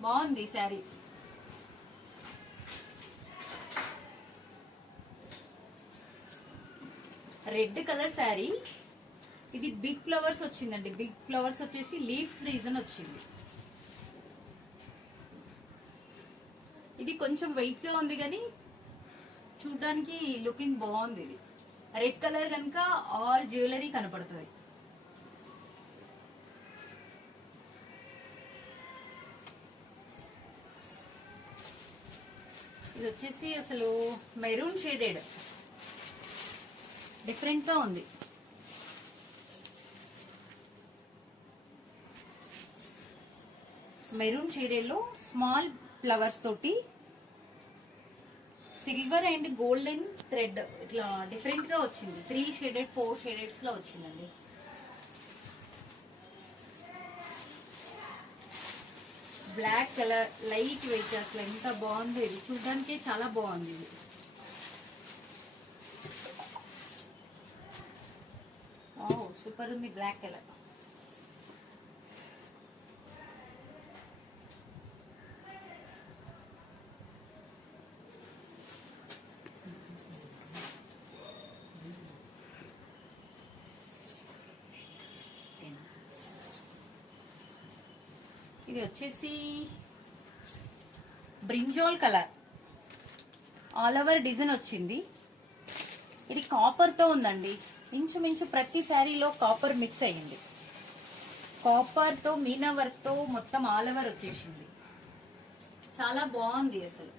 బాగుంది శారీ. రెడ్ కలర్ శారీ, ఇది బిగ్ ఫ్లవర్స్ వచ్చిందండి. బిగ్ ఫ్లవర్స్ వచ్చేసి లీఫ్ డిజైన్ వచ్చింది. ఇది కొంచెం వెయిట్ గా ఉంది కానీ చూడడానికి లుకింగ్ బాగుంది. ఇది రెడ్ కలర్ కనుక ఆల్ జ్యువెలరీ కనపడుతుంది. ఇది వచ్చేసి అసలు మెరూన్ షేడెడ్, డిఫరెంట్ గా ఉంది. మెరూన్ షేడెడ్ లో స్మాల్ ఫ్లవర్స్ తోటి సిల్వర్ అండ్ గోల్డెన్ థ్రెడ్ ఇట్లా డిఫరెంట్ గా వచ్చింది. 3 షేడెడ్ 4 షేడెడ్స్ లో వచ్చిందండి. బ్లాక్ కలర్, లైట్ వెయిట్, అసలు ఎంత బాగుంది. ఇది చూడడానికి చాలా బాగుంది. ఇది సూపర్ ఉంది బ్లాక్ కలర్. ఇది వచ్చేసి brinjal colour, all over design వచ్చింది. ఇది కాపర్ తో ఉందండి. ఇంచుమించు ప్రతి శారీలో కాపర్ మిక్స్ అయ్యింది. కాపర్ తో మీనా వర్క్ తో మొత్తం ఆల్ ఓవర్ వచ్చేసింది. చాలా బాగుంది అసలు.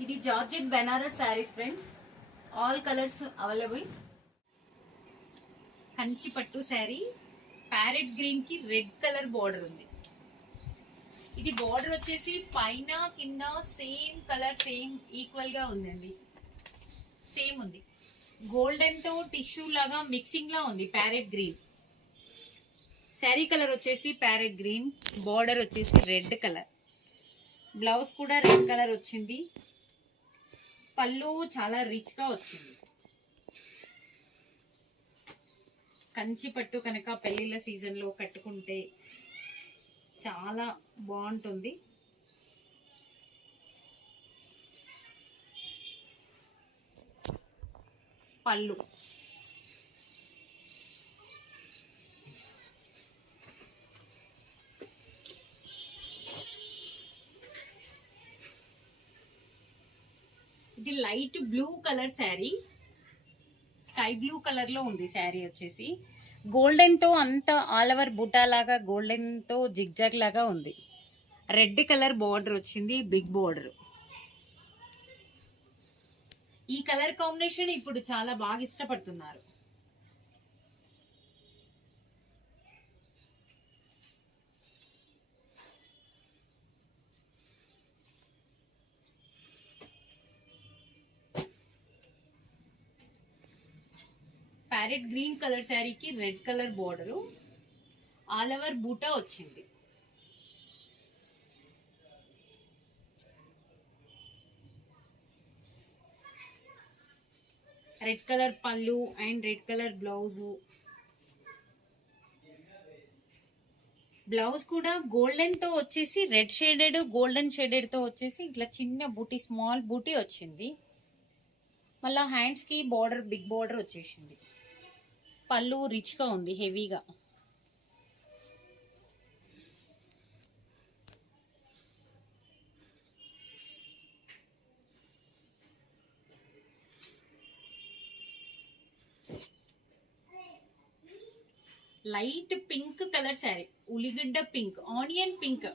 ఇది georgette Banaras saris friends, all colours available. Kanchi పట్టు శారీ, ప్యారెట్ గ్రీన్ కి రెడ్ కలర్ బార్డర్ ఉంది. ఇది బార్డర్ వచ్చేసి పైన కింద సేమ్ కలర్, సేమ్ ఈక్వల్ గా ఉందండి, సేమ్ ఉంది. గోల్డెన్ తో టిష్యూ లాగా మిక్సింగ్ లా ఉంది. ప్యారెట్ గ్రీన్ శారీ కలర్ వచ్చేసి ప్యారెట్ గ్రీన్, బార్డర్ వచ్చేసి రెడ్ కలర్, బ్లౌజ్ కూడా రెడ్ కలర్ వచ్చింది. పళ్ళు చాలా రిచ్ గా వచ్చింది. కంచి పట్టు కనుక పెళ్లిళ్ళ సీజన్ లో కట్టుకుంటే చాలా బాగుంటుంది. పళ్ళు ఇది light blue colour sari, sky blue colour లో ఉంది. శారీ వచ్చేసి గోల్డెన్ తో అంత ఆల్ ఓవర్ బుటా లాగా, గోల్డెన్ తో జిగ్జాగ్ లాగా ఉంది. రెడ్ కలర్ బార్డర్ వచ్చింది, బిగ్ బార్డర్. ఈ కలర్ కాంబినేషన్ ఇప్పుడు చాలా బాగా ఇష్టపడుతున్నారు. ప్యారెట్ గ్రీన్ కలర్ శారీకి red colour border, all over బూటా వచ్చింది. రెడ్ కలర్ పళ్ళు and red colour blouse. Blouse కూడా గోల్డెన్ తో వచ్చేసి రెడ్ షేడెడ్, గోల్డెన్ షేడెడ్ తో వచ్చేసి ఇట్లా చిన్న బూటీ, స్మాల్ బూటీ వచ్చింది. మళ్ళా హ్యాండ్స్ కి బార్డర్, బిగ్ బార్డర్ వచ్చేసింది. పళ్ళు రిచ్ గా ఉంది, హెవీగా. లైట్ పింక్ కలర్ శారీ, ఉలిగడ్డ pink, onion pink.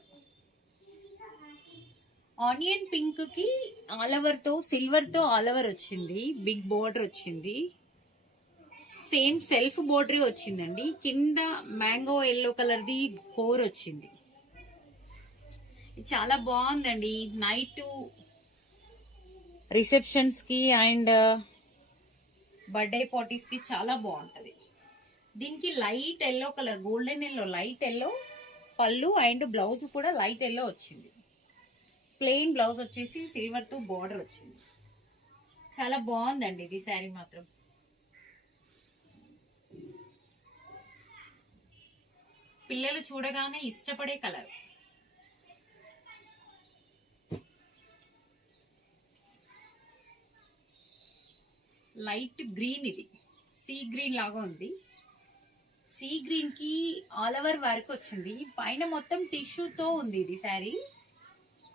Onion pink కి ఆల్ ఓవర్ తో సిల్వర్ తో ఆల్ ఓవర్ వచ్చింది, బిగ్ బార్డర్ వచ్చింది. సేమ్ సెల్ఫ్ బోర్డర్ వచ్చిందండి. కింద మ్యాంగో ఎల్లో కలర్ ది కోర్ వచ్చింది. చాలా బాగుందండి. నైట్ రిసెప్షన్స్ కి అండ్ బర్త్డే పార్టీస్ కి చాలా బాగుంటది. దీనికి light yellow colour, golden yellow, light yellow పళ్ళు అండ్ బ్లౌజ్ కూడా లైట్ ఎల్లో వచ్చింది. ప్లెయిన్ బ్లౌజ్ వచ్చేసి సిల్వర్ తో బార్డర్ వచ్చింది. చాలా బాగుందండి ఇది శారీ మాత్రం. పిల్లలు చూడగానే ఇష్టపడే కలర్. లైట్ గ్రీన్, ఇది సీ గ్రీన్ లాగా ఉంది. సీ గ్రీన్ కి ఆల్ ఓవర్ వర్క్ వచ్చింది. పైన మొత్తం టిష్యూతో ఉంది ఇది శారీ.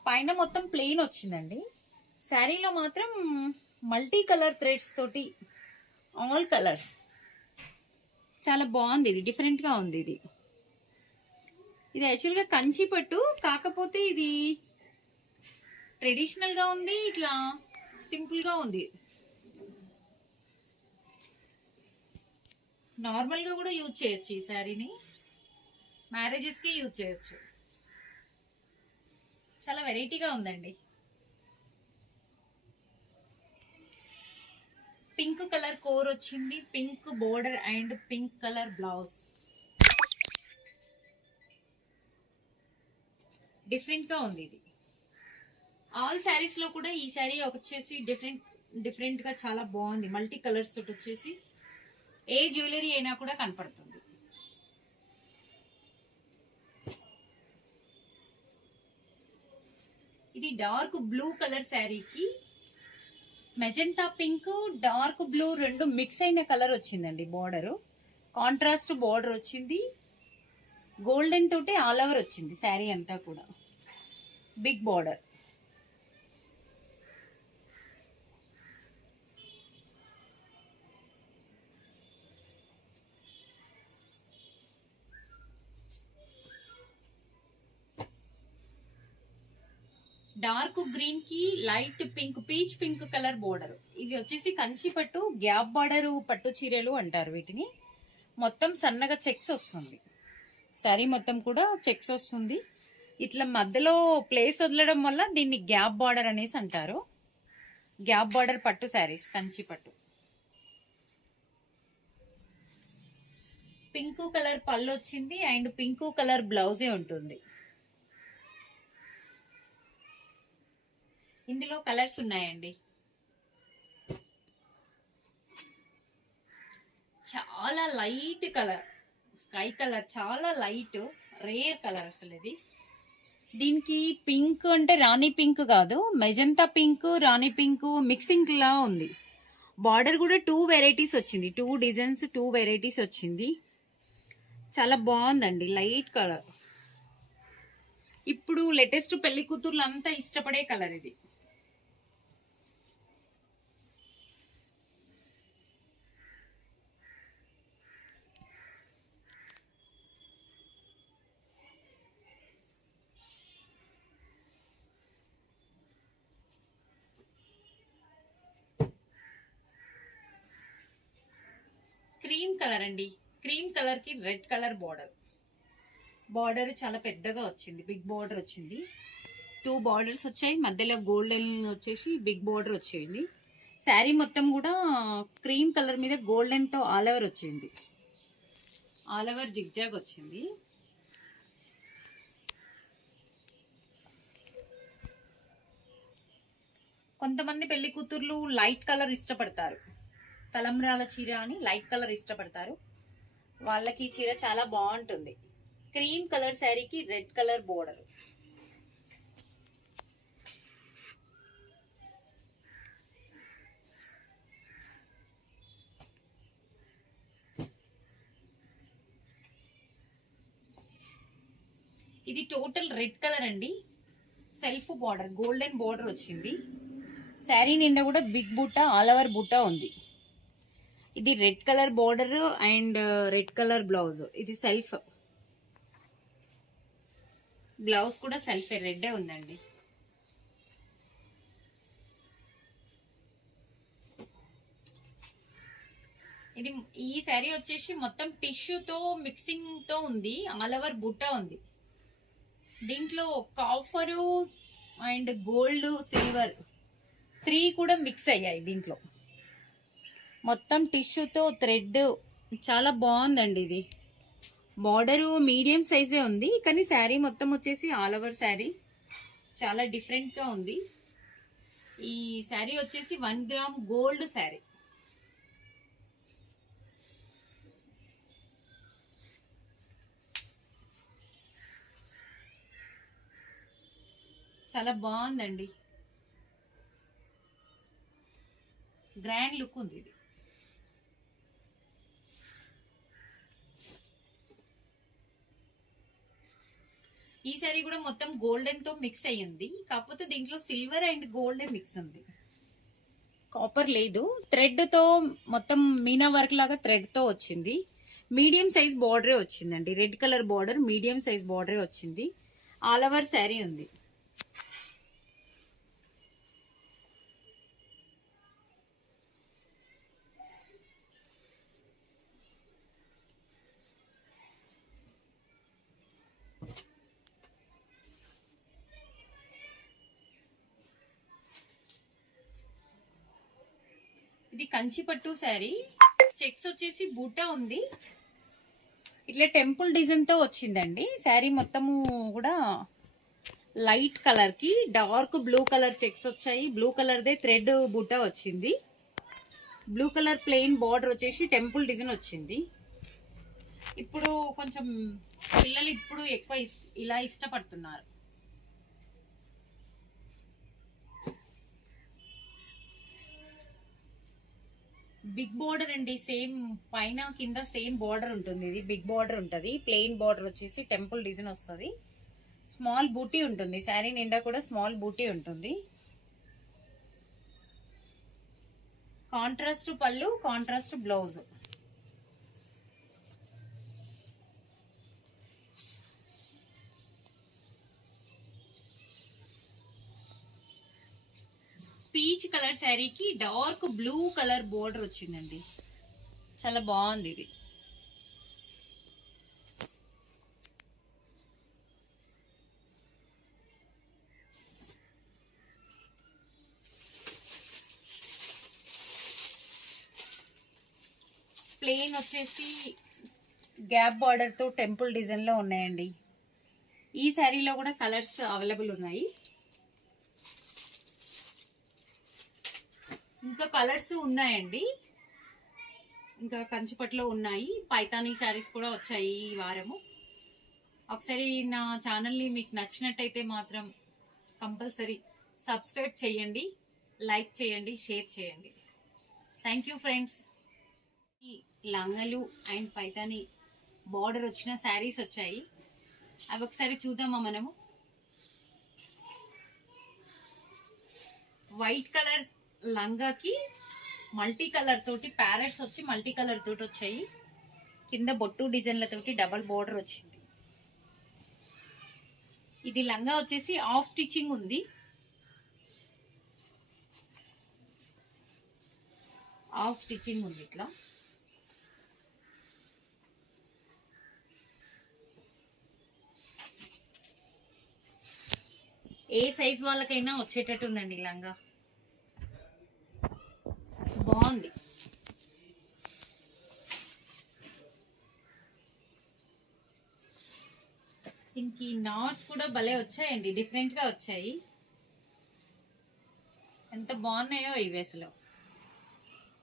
పైన మొత్తం ప్లెయిన్ వచ్చిందండి. శారీలో మాత్రం మల్టీ కలర్ థ్రెడ్స్ తోటి ఆల్ కలర్స్. చాలా బాగుంది, ఇది డిఫరెంట్ గా ఉంది. ఇది యాక్చువల్గా కంచి పట్టు, కాకపోతే ఇది ట్రెడిషనల్ గా ఉంది, ఇట్లా సింపుల్ గా ఉంది. నార్మల్ గా కూడా యూజ్ చేయొచ్చు ఈ శారీని, మ్యారేజెస్ కి యూజ్ చేయొచ్చు. చాలా వెరైటీగా ఉందండి. పింక్ కలర్ కోర్ వచ్చింది, pink border and pink colour blouse. Different గా ఉంది ఇది. ఆల్ శారీస్ లో కూడా ఈ శారీ వచ్చేసి డిఫరెంట్ గా చాలా బాగుంది. మల్టీ కలర్స్ తోటి వచ్చేసి ఏ జ్యువెలరీ అయినా కూడా కనపడుతుంది. ఇది డార్క్ బ్లూ కలర్ శారీకి మెజెంతా పింక్, డార్క్ బ్లూ రెండు మిక్స్ అయిన కలర్ వచ్చిందండి. బార్డర్ కాంట్రాస్ట్ బార్డర్ వచ్చింది. గోల్డెన్ తోటి ఆల్ ఓవర్ వచ్చింది శారీ అంతా కూడా, బిగ్ బార్డర్. డార్క్ గ్రీన్ కి light pink peach pink colour border. ఇవి వచ్చేసి కంచి పట్టు గ్యాప్ బార్డర్ పట్టు చీరలు అంటారు వీటిని. మొత్తం సన్నగా చెక్స్ వస్తుంది, శారీ మొత్తం కూడా చెక్స్ వస్తుంది. ఇట్లా మధ్యలో ప్లేస్ వదలడం వల్ల దీన్ని గ్యాప్ బార్డర్ అనేసి అంటారు. గ్యాప్ బార్డర్ పట్టు శారీస్ కంచి పట్టు. పింక్ కలర్ పళ్ళు వచ్చింది అండ్ పింక్ కలర్ బ్లౌజే ఉంటుంది. ఇందులో కలర్స్ ఉన్నాయండి. చాలా లైట్ కలర్, స్కై కలర్, చాలా లైట్ రేర్ కలర్ అసలు ఇది. దీనికి పింక్ అంటే రాణి పింక్ కాదు, మెజంతా పింక్ రాణి పింక్ మిక్సింగ్ లా ఉంది. బార్డర్ కూడా 2 వెరైటీస్ వచ్చింది, 2 డిజైన్స్ 2 వెరైటీస్ వచ్చింది. చాలా బాగుందండి, లైట్ కలర్. ఇప్పుడు లేటెస్ట్ పెళ్లి కూతుర్లు అంతా ఇష్టపడే కలర్ ఇది. క్రీమ్ కలర్ అండి, క్రీమ్ కలర్ కి రెడ్ కలర్ బార్డర్. బార్డర్ చాలా పెద్దగా వచ్చింది, బిగ్ బార్డర్ వచ్చింది. 2 బార్డర్స్ వచ్చాయి, మధ్యలో గోల్డెన్ వచ్చేసి బిగ్ బార్డర్ వచ్చింది. శారీ మొత్తం కూడా క్రీమ్ కలర్ మీద గోల్డెన్ తో ఆల్ ఓవర్ వచ్చింది, ఆల్ ఓవర్ జిగ్జాగ్ వచ్చింది. కొంతమంది పెళ్లి కూతుర్లు లైట్ కలర్ ఇష్టపడతారు, తలంబ్రాల చీర అని లైట్ కలర్ ఇష్టపడతారు. వాళ్ళకి ఈ చీర చాలా బాగుంటుంది. క్రీమ్ కలర్ శారీకి రెడ్ కలర్ బోర్డర్. ఇది టోటల్ రెడ్ కలర్ అండి, సెల్ఫ్ బార్డర్ గోల్డెన్ బార్డర్ వచ్చింది. శారీ నిండా కూడా బిగ్ బుట్ట ఆల్ ఓవర్ బుట్ట ఉంది. ఇది red colour border and red colour blouse. ఇది సెల్ఫ్ బ్లౌజ్ కూడా సెల్ఫ్ రెడ్ ఉందండి. ఇది ఈ శారీ వచ్చేసి మొత్తం టిష్యూతో మిక్సింగ్ తో ఉంది, ఆల్ ఓవర్ బుట్ట ఉంది. దీంట్లో కాఫరు అండ్ గోల్డ్ సిల్వర్ 3 కూడా మిక్స్ అయ్యాయి దీంట్లో. మొత్తం టిష్యూతో థ్రెడ్, చాలా బాగుందండి. ఇది బార్డరు మీడియం సైజే ఉంది, కానీ శారీ మొత్తం వచ్చేసి ఆల్ ఓవర్ శారీ చాలా డిఫరెంట్గా ఉంది. ఈ శారీ వచ్చేసి 1 గ్రామ్ గోల్డ్ శారీ. చాలా బాగుందండి, గ్రాండ్ లుక్ ఉంది ఇది. ఈ సారీ కూడా మొత్తం గోల్డెన్ తో మిక్స్ అయ్యింది, కాకపోతే దీంట్లో సిల్వర్ అండ్ గోల్డ్ మిక్స్ ఉంది, కాపర్ లేదు. థ్రెడ్ తో మొత్తం మీనా వర్క్ లాగా థ్రెడ్ తో వచ్చింది. మీడియం సైజ్ బార్డరే వచ్చిందండి, red colour border medium size బార్డరే వచ్చింది. ఆల్ ఓవర్ శారీ ఉంది. ఇది కంచి పట్టు శారీ, చెక్స్ వచ్చేసి బూటా ఉంది. ఇట్లా టెంపుల్ డిజైన్ తో వచ్చిందండి. శారీ మొత్తము కూడా లైట్ కలర్ కి డార్క్ బ్లూ కలర్ చెక్స్ వచ్చాయి. బ్లూ కలర్ దే థ్రెడ్ బూటా వచ్చింది. బ్లూ కలర్ ప్లెయిన్ బార్డర్ వచ్చేసి టెంపుల్ డిజైన్ వచ్చింది. ఇప్పుడు కొంచెం పిల్లలు ఇప్పుడు ఎక్కువ ఇలా ఇష్టపడుతున్నారు. బిగ్ బార్డర్ అండి, సేమ్ పైన కింద సేమ్ బార్డర్ ఉంటుంది. ఇది బిగ్ బార్డర్ ఉంటుంది, ప్లెయిన్ బార్డర్ వచ్చేసి టెంపుల్ డిజైన్ వస్తుంది. స్మాల్ బూటీ ఉంటుంది, శారీ నిండా కూడా స్మాల్ బూటీ ఉంటుంది. కాంట్రాస్ట్ పళ్ళు, కాంట్రాస్ట్ బ్లౌజ్. పీచ్ కలర్ శారీకి డార్క్ బ్లూ కలర్ బోర్డర్ వచ్చిందండి. చాలా బాగుంది ఇది. ప్లెయిన్ వచ్చేసి గ్యాప్ బార్డర్ తో టెంపుల్ డిజైన్ లో ఉన్నాయండి. ఈ శారీలో కూడా కలర్స్ అవైలబుల్ ఉన్నాయి. ఇంకా కలర్స్ ఉన్నాయండి. ఇంకా కంచిపట్లో ఉన్నాయి. పైతానీ శారీస్ కూడా వచ్చాయి ఈ వారము. ఒకసారి నా ఛానల్ని మీకు నచ్చినట్టయితే మాత్రం కంపల్సరీ సబ్స్క్రైబ్ చేయండి, లైక్ చేయండి, షేర్ చేయండి. Thank you friends. లంగలు అండ్ పైతాని బార్డర్ వచ్చిన శారీస్ వచ్చాయి. అవి ఒకసారి చూద్దామా మనము. వైట్ కలర్ లంగాకి మల్టీ కలర్ తోటి ప్యారెట్స్ వచ్చి మల్టీ కలర్ తోటి వచ్చాయి. కింద బొట్టు డిజైన్లతోటి డబల్ బార్డర్ వచ్చింది. ఇది లంగా వచ్చేసి హాఫ్ స్టిచ్చింగ్ ఉంది. హాఫ్ స్టిచ్చింగ్ ఉంది ఇట్లా. ఏ సైజ్ వాళ్ళకైనా వచ్చేటట్టు ఉందండి లంగా. బాగుంది. దీనికి నాట్స్ కూడా భలే వచ్చాయండి, డిఫరెంట్ గా వచ్చాయి. ఎంత బాగున్నాయో ఇవి అసలు.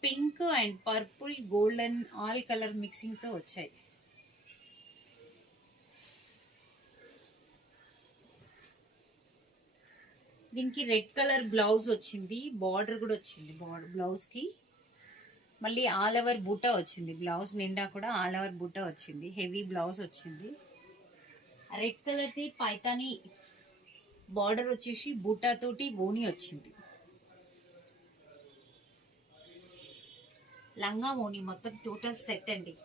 Pink and purple golden all colour mixing తో వచ్చాయి. దీనికి రెడ్ కలర్ బ్లౌజ్ వచ్చింది. బార్డర్ కూడా వచ్చింది బ్లౌజ్ కి. మళ్ళీ ఆల్ ఓవర్ బూటా వచ్చింది. బ్లౌజ్ నిండా కూడా ఆల్ ఓవర్ బూటా వచ్చింది. హెవీ బ్లౌజ్ వచ్చింది. Red colour the Paithani border వచ్చేసి బూటా తోటి ఓని వచ్చింది. లంగా ఓని మొత్తం టోటల్ సెట్ అండి.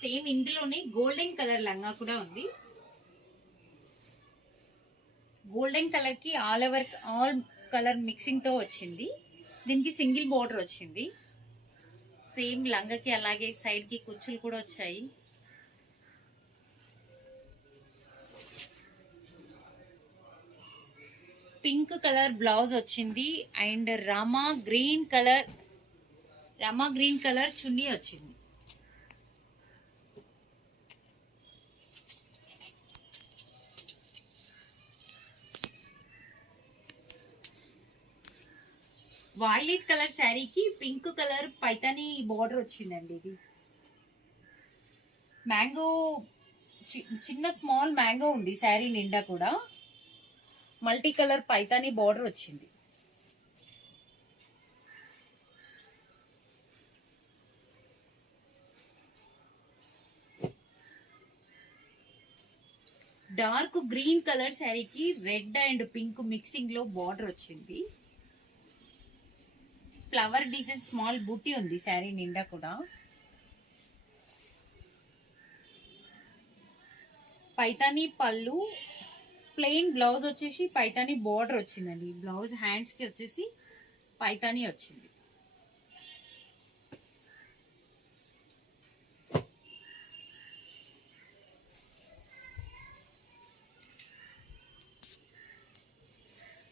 సేమ్ ఇందులోనే గోల్డెన్ కలర్ లంగా కూడా ఉంది. గోల్డెన్ కలర్ కి ఆల్ కలర్ మిక్సింగ్ తో వచ్చింది. దీనికి సింగిల్ బోర్డర్ వచ్చింది. సేమ్ లంగాకి అలాగే సైడ్ కి కుచ్చులు కూడా వచ్చాయి. పింక్ కలర్ బ్లౌజ్ వచ్చింది అండ్ రామా గ్రీన్ కలర్ చున్నీ వచ్చింది. వైలెట్ కలర్ శారీకి పింక్ కలర్ పైతాని బార్డర్ వచ్చిందండి. ఇది మ్యాంగో, చిన్న స్మాల్ మ్యాంగో ఉంది శారీ నిండా కూడా. మల్టీ కలర్ పైతాని బార్డర్ వచ్చింది. డార్క్ గ్రీన్ కలర్ శారీకి రెడ్ అండ్ పింక్ మిక్సింగ్ లో బార్డర్ వచ్చింది. ఫ్లవర్ డిజైన్ స్మాల్ బూటీ ఉంది శారీ నిండా కూడా. పైతాని పళ్ళు, ప్లెయిన్ బ్లౌజ్ వచ్చేసి పైతాని బార్డర్ వచ్చిందండి. బ్లౌజ్ హ్యాండ్స్ కి వచ్చేసి పైతాని వచ్చింది.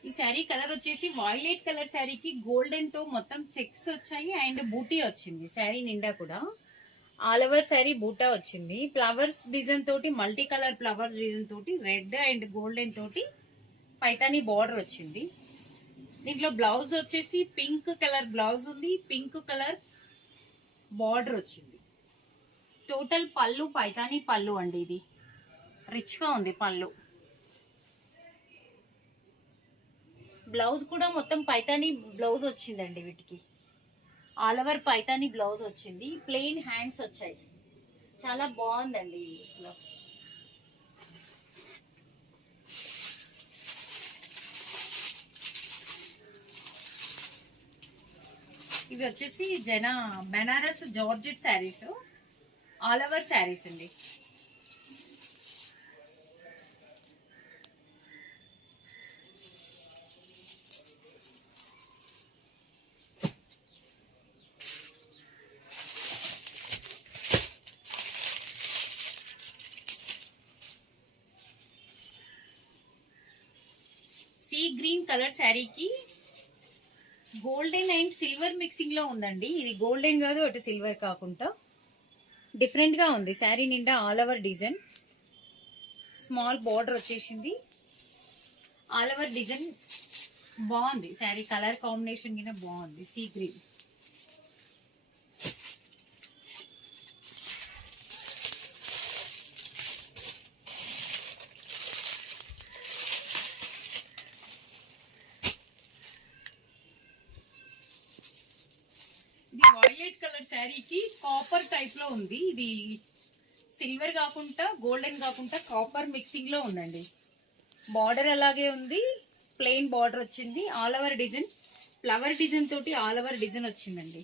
ఈ శారీ కలర్ వచ్చేసి వైలెట్ కలర్ శారీకి గోల్డెన్ తో మొత్తం చెక్స్ వచ్చాయి అండ్ బూటీ వచ్చింది. శారీ నిండా కూడా ఆల్ ఓవర్ శారీ బూటా వచ్చింది. ఫ్లవర్స్ డిజైన్ తోటి మల్టీ కలర్ ఫ్లవర్స్ డిజైన్ తోటి రెడ్ అండ్ గోల్డెన్ తోటి పైతాని బార్డర్ వచ్చింది. దీంట్లో బ్లౌజ్ వచ్చేసి పింక్ కలర్ బ్లౌజ్ ఉంది. పింక్ కలర్ బార్డర్ వచ్చింది. టోటల్ పళ్ళు పైతాని పళ్ళు అండి. ఇది రిచ్ గా ఉంది పళ్ళు. బ్లౌజ్ కూడా మొత్తం పైతాని బ్లౌజ్ వచ్చిందండి. వీటికి ఆల్ ఓవర్ పైతాని బ్లౌజ్ వచ్చింది. ప్లెయిన్ హ్యాండ్స్ వచ్చాయి. చాలా బాగుందండి అసలు. ఇవి వచ్చేసి Banaras georgette saris, all over saris అండి. సీ గ్రీన్ కలర్ శారీకి గోల్డెన్ అండ్ సిల్వర్ మిక్సింగ్ లో ఉందండి. ఇది గోల్డెన్ కాదు, అటు సిల్వర్ కాకుండా డిఫరెంట్ గా ఉంది. శారీ నిండా all over design, small border వచ్చేసింది. ఆల్ ఓవర్ డిజైన్ బాగుంది. శారీ కలర్ కాంబినేషన్ కింద బాగుంది. Sea green. ఇది వైలెట్ కలర్ శారీకి కాపర్ టైప్ లో ఉంది. ఇది సిల్వర్ కాకుండా గోల్డెన్ కాకుండా కాపర్ మిక్సింగ్ లో ఉందండి. బార్డర్ అలాగే ఉంది, ప్లెయిన్ బార్డర్ వచ్చింది. All over design, flower design తోటి ఆల్ ఓవర్ డిజైన్ వచ్చిందండి.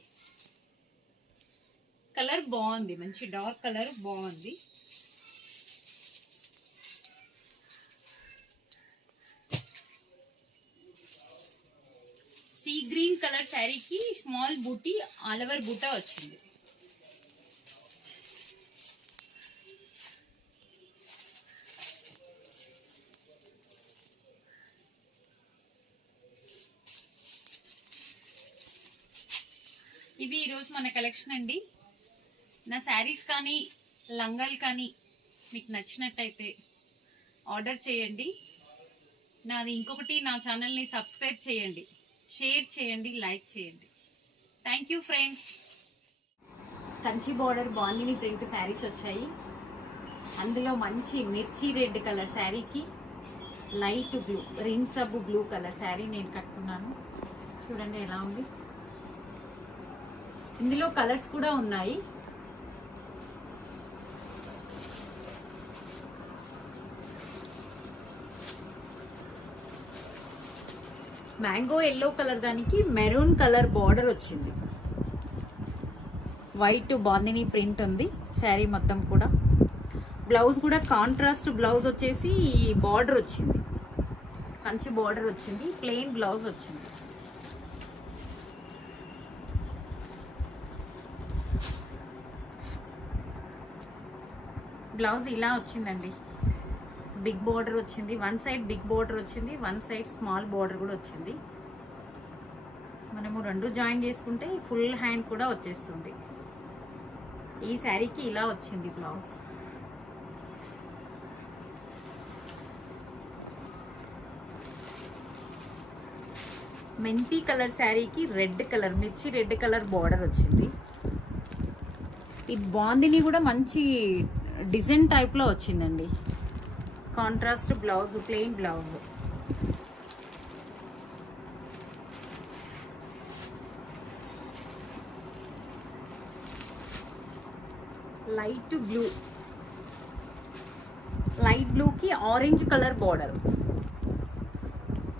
కలర్ బాగుంది, మంచి డార్క్ కలర్ బాగుంది. సీ గ్రీన్ కలర్ శారీకి స్మాల్ బూటీ ఆల్ ఓవర్ బూటా వచ్చింది. ఇవి ఈరోజు మన కలెక్షన్ అండి. నా శారీస్ కానీ లంగాలు కానీ మీకు నచ్చినట్టయితే ఆర్డర్ చేయండి. నాది ఇంకొకటి, నా ఛానల్ని సబ్స్క్రైబ్ చేయండి, షేర్ చేయండి, లైక్ చేయండి. Thank you friends. Kanchi border bandhani print saris వచ్చాయి. అందులో మంచి మిర్చి రెడ్ కలర్ శారీకి లైట్ బ్లూ, రిన్ సబ్బు బ్లూ కలర్ శారీ నేను కట్టుకున్నాను. చూడండి ఎలా ఉంది. ఇందులో కలర్స్ కూడా ఉన్నాయి. మ్యాంగో ఎల్లో కలర్ దానికి మెరూన్ కలర్ బార్డర్ వచ్చింది. వైట్ బాందిని ప్రింట్ ఉంది శారీ మొత్తం కూడా. బ్లౌజ్ కూడా కాంట్రాస్ట్ బ్లౌజ్ వచ్చేసి బార్డర్ వచ్చింది, కంచి బార్డర్ వచ్చింది. ప్లెయిన్ బ్లౌజ్ వచ్చింది. బ్లౌజ్ ఇలా వచ్చిందండి. బిగ్ బార్డర్ వచ్చింది, వన్ సైడ్ బిగ్ బార్డర్ వచ్చింది, వన్ సైడ్ స్మాల్ బార్డర్ కూడా వచ్చింది. మనము రెండు జాయిన్ చేసుకుంటే ఫుల్ హ్యాండ్ కూడా వచ్చేస్తుంది. ఈ శారీకి ఇలా వచ్చింది బ్లౌజ్. మెంతి కలర్ శారీకి రెడ్ కలర్, మిర్చి రెడ్ కలర్ బార్డర్ వచ్చింది. ఈ బాందిని కూడా మంచి డిజైన్ టైప్లో వచ్చిందండి. Contrast blouse, plain blouse. Light blue, light బ్లూకి ఆరెంజ్ కలర్ బార్డర్.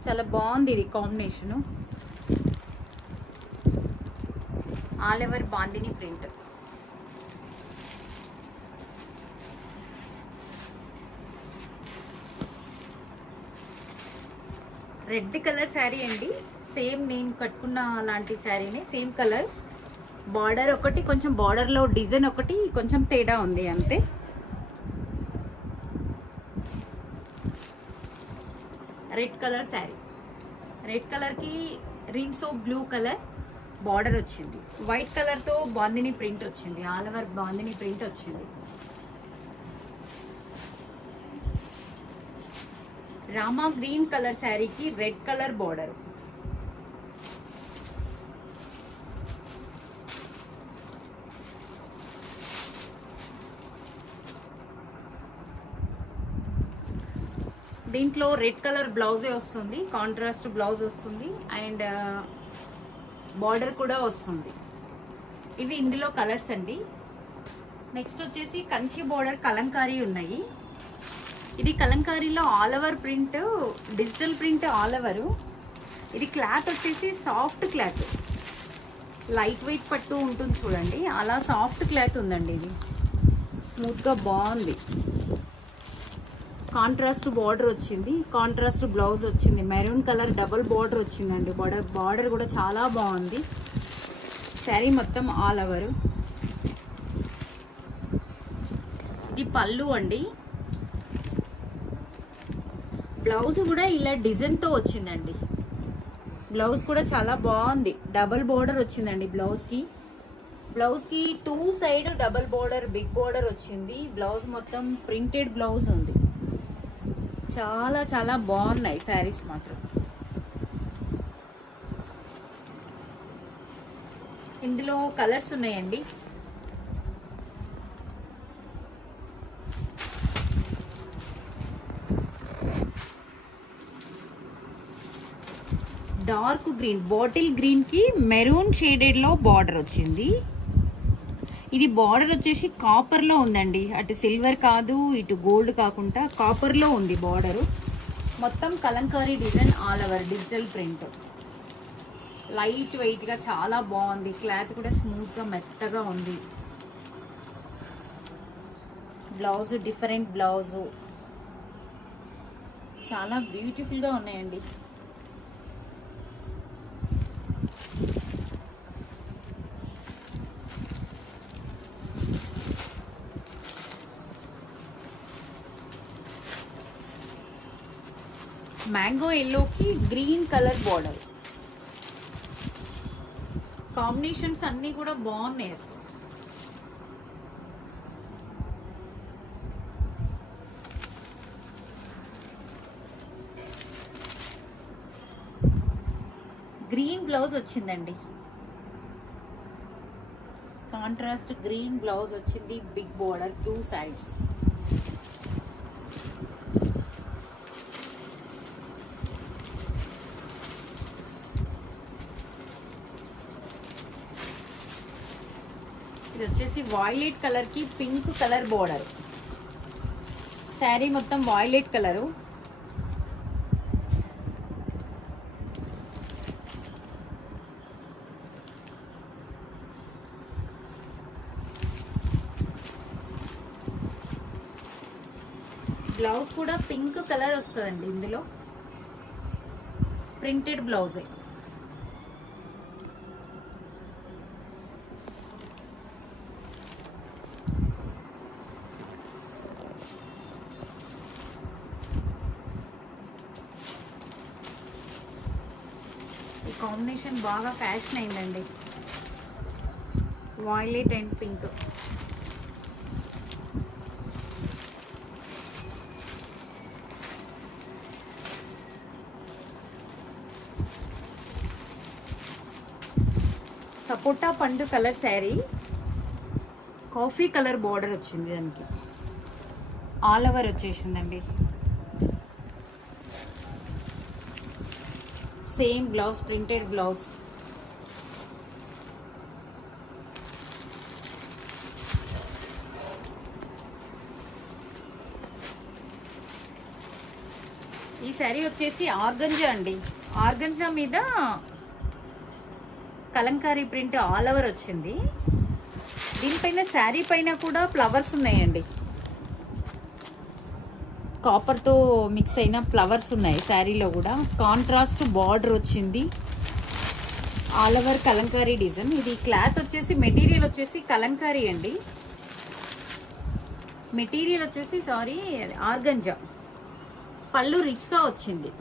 చాలా బాగుంది ఇది combination. All over bandhani print. Red colour sari అండి. సేమ్ నేను కట్టుకున్న లాంటి శారీనే, సేమ్ కలర్. బార్డర్ ఒకటి, కొంచెం బార్డర్లో డిజైన్ ఒకటి కొంచెం తేడా ఉంది అంతే. రెడ్ కలర్ శారీ, రెడ్ కలర్కి Rin soap blue colour border వచ్చింది. వైట్ కలర్తో బాందిని ప్రింట్ వచ్చింది, ఆల్ ఓవర్ బాందిని ప్రింట్ వచ్చింది. రామా గ్రీన్ కలర్ శారీకి రెడ్ కలర్ బార్డర్. దీంట్లో రెడ్ కలర్ బ్లౌజే వస్తుంది, కాంట్రాస్ట్ బ్లౌజ్ వస్తుంది అండ్ బార్డర్ కూడా వస్తుంది. ఇవి ఇందులో కలర్స్ అండి. నెక్స్ట్ వచ్చేసి కంచి బార్డర్ కలంకారీ ఉన్నాయి. ఇది కలంకారీలో all over print, digital print all over. ఇది క్లాత్ వచ్చేసి సాఫ్ట్ క్లాత్, లైట్ వెయిట్ పట్టు ఉంటుంది చూడండి, అలా సాఫ్ట్ క్లాత్ ఉందండి. ఇది స్మూత్గా బాగుంది. కాంట్రాస్ట్ బార్డర్ వచ్చింది, కాంట్రాస్ట్ బ్లౌజ్ వచ్చింది, మెరూన్ కలర్ డబుల్ బార్డర్ వచ్చిందండి. బార్డర్ కూడా చాలా బాగుంది. శారీ మొత్తం ఆల్ ఓవర్. ఇది పళ్ళు అండి. బ్లౌజ్ కూడా ఇలా డిజైన్తో వచ్చిందండి. బ్లౌజ్ కూడా చాలా బాగుంది. డబల్ బార్డర్ వచ్చిందండి బ్లౌజ్కి. 2 side double border, big border వచ్చింది. బ్లౌజ్ మొత్తం ప్రింటెడ్ బ్లౌజ్ ఉంది. చాలా చాలా బాగున్నాయి శారీస్ మాత్రం. ఇందులో కలర్స్ ఉన్నాయండి. డార్క్ గ్రీన్, బాటిల్ గ్రీన్కి మెరూన్ షేడెడ్లో బార్డర్ వచ్చింది. ఇది బార్డర్ వచ్చేసి కాపర్లో ఉందండి. అటు సిల్వర్ కాదు, ఇటు గోల్డ్ కాకుండా కాపర్లో ఉంది బార్డరు. మొత్తం Kalamkari design all over digital print. Light వెయిట్గా చాలా బాగుంది. క్లాత్ కూడా స్మూత్గా మెత్తగా ఉంది. బ్లౌజ్ డిఫరెంట్ బ్లౌజు, చాలా బ్యూటిఫుల్గా ఉన్నాయండి. మ్యాంగో ఎల్లోకి గ్రీన్ కలర్ బార్డర్. కాంబినేషన్స్ అన్నీ కూడా బాగున్నాయి అసలు. గ్రీన్ బ్లౌజ్ వచ్చిందండి. కాంట్రాస్ట్ గ్రీన్ బ్లౌజ్ వచ్చింది. Big border 2 sides. ఇది వచ్చేసి వాయిలెట్ కలర్కి పింక్ కలర్ బార్డర్. శారీ మొత్తం వాయిలెట్ కలరు. బ్లౌజ్ కూడా పింక్ కలర్ వస్తుందండి. ఇందులో ప్రింటెడ్ బ్లౌజే. ఈ కాంబినేషన్ బాగా ఫ్యాషన్ అయిందండి, వాయిలెట్ అండ్ పింక్. సపోటా పండు colour sari, coffee colour border వచ్చింది. దానికి ఆల్ ఓవర్ వచ్చేసిందండి. Same blouse, printed blouse. ఈ శారీ వచ్చేసి ఆర్గంజా అండి. ఆర్గంజా మీద కలంకారీ ప్రింట్ ఆల్ ఓవర్ వచ్చింది. దీనిపైన శారీ పైన కూడా ఫ్లవర్స్ ఉన్నాయండి. కాపర్తో మిక్స్ అయిన ఫ్లవర్స్ ఉన్నాయి శారీలో కూడా. కాంట్రాస్ట్ బార్డర్ వచ్చింది. All over Kalamkari design. ఇది క్లాత్ వచ్చేసి, మెటీరియల్ వచ్చేసి కలంకారీ అండి. మెటీరియల్ వచ్చేసి ఆర్గంజా. పళ్ళు రిచ్గా వచ్చింది.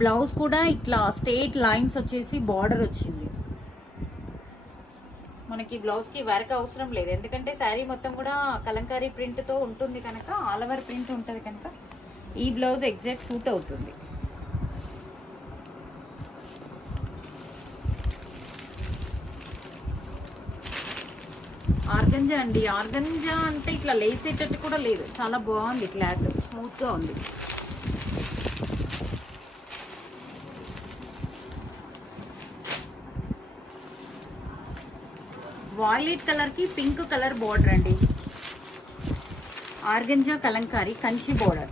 బ్లౌజ్ కూడా ఇట్లా స్ట్రేట్ లైన్స్ వచ్చేసి బార్డర్ వచ్చింది. మనకి బ్లౌజ్కి వర్క్ అవసరం లేదు, ఎందుకంటే శారీ మొత్తం కూడా కలంకారీ ప్రింట్తో ఉంటుంది కనుక, ఆల్ ఓవర్ ప్రింట్ ఉంటుంది కనుక ఈ బ్లౌజ్ ఎగ్జాక్ట్ సూట్ అవుతుంది. ఆర్గంజా అండి. ఆర్గంజా అంటే ఇట్లా లేసేటట్టు కూడా లేదు, చాలా బాగుంది. క్లాత్ స్మూత్గా ఉంది. వాయిలెట్ కలర్కి పింక్ కలర్ బార్డర్ అండి. Organza Kalamkari Kanchi border.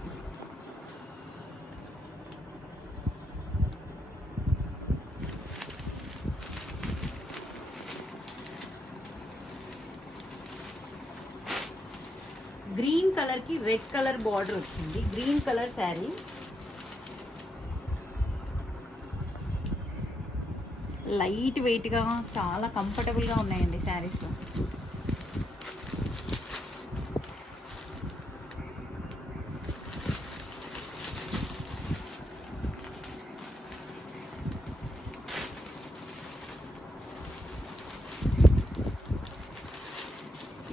Green colour కి రెడ్ కలర్ బార్డర్ వచ్చింది. Green colour sari. Light weight గా చాలా కంఫర్టబుల్ గా ఉన్నాయండి శారీస్.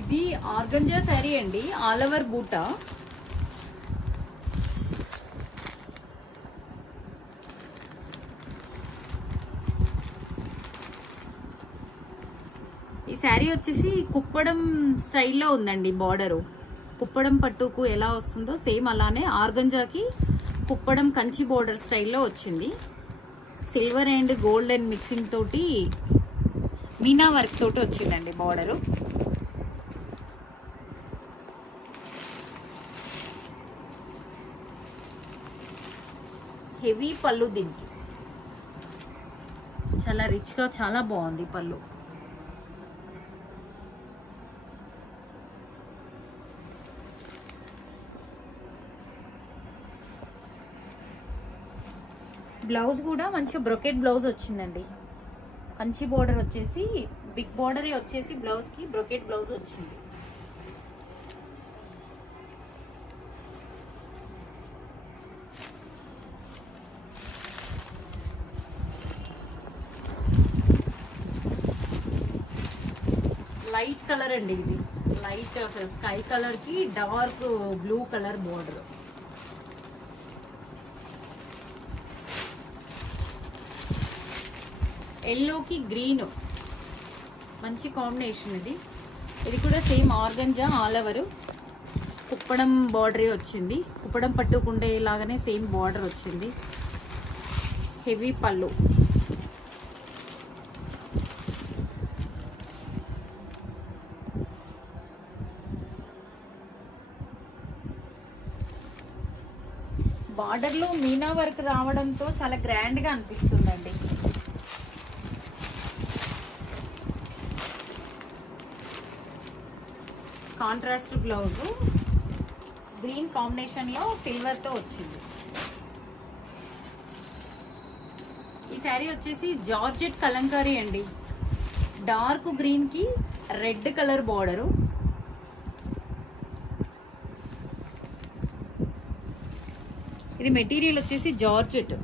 ఇది ఆర్గంజా శారీ అండి, ఆల్ ఓవర్ బూటా. ఈ శారీ వచ్చేసి కుప్పడం స్టైల్లో ఉందండి బార్డరు. కుప్పడం పట్టుకు ఎలా వస్తుందో సేమ్ అలానే ఆర్గంజాకి కుప్పడం కంచి బార్డర్ స్టైల్లో వచ్చింది. సిల్వర్ అండ్ గోల్డెన్ మిక్సింగ్ తోటి మీనా వర్క్ తోటి వచ్చిందండి బార్డరు. హెవీ పళ్ళు, దీనికి చాలా రిచ్గా చాలా బాగుంది పళ్ళు. బ్లౌజ్ కూడా మంచిగా బ్రొకెట్ బ్లౌజ్ వచ్చిందండి. కంచి బోర్డర్ వచ్చేసి బిగ్ బోర్డరే వచ్చేసి బ్లౌజ్కి బ్రొకెట్ బ్లౌజ్ వచ్చింది. లైట్ కలర్ అండి ఇది. లైట్ స్కై కలర్కి డార్క్ బ్లూ కలర్ బోర్డర్. ఎల్లోకి గ్రీన్ మంచి కాంబినేషన్ ఇది. ఇది కూడా same organza all over Kuppadam బార్డరే వచ్చింది. కుప్పడం పట్టుకుండే లాగానే సేమ్ బార్డర్ వచ్చింది. హెవీ పళ్ళు. బార్డర్లో మీనా వర్క్ రావడంతో చాలా గ్రాండ్గా అనిపిస్తుందండి. కాంట్రాస్ట్ బ్లౌజ్ గ్రీన్ కాంబినేషన్లో సిల్వర్తో వచ్చింది. ఈ శారీ వచ్చేసి జార్జెట్ కలంకారీ అండి. డార్క్ గ్రీన్కి రెడ్ కలర్ బార్డరు. ఇది మెటీరియల్ వచ్చేసి జార్జెట్.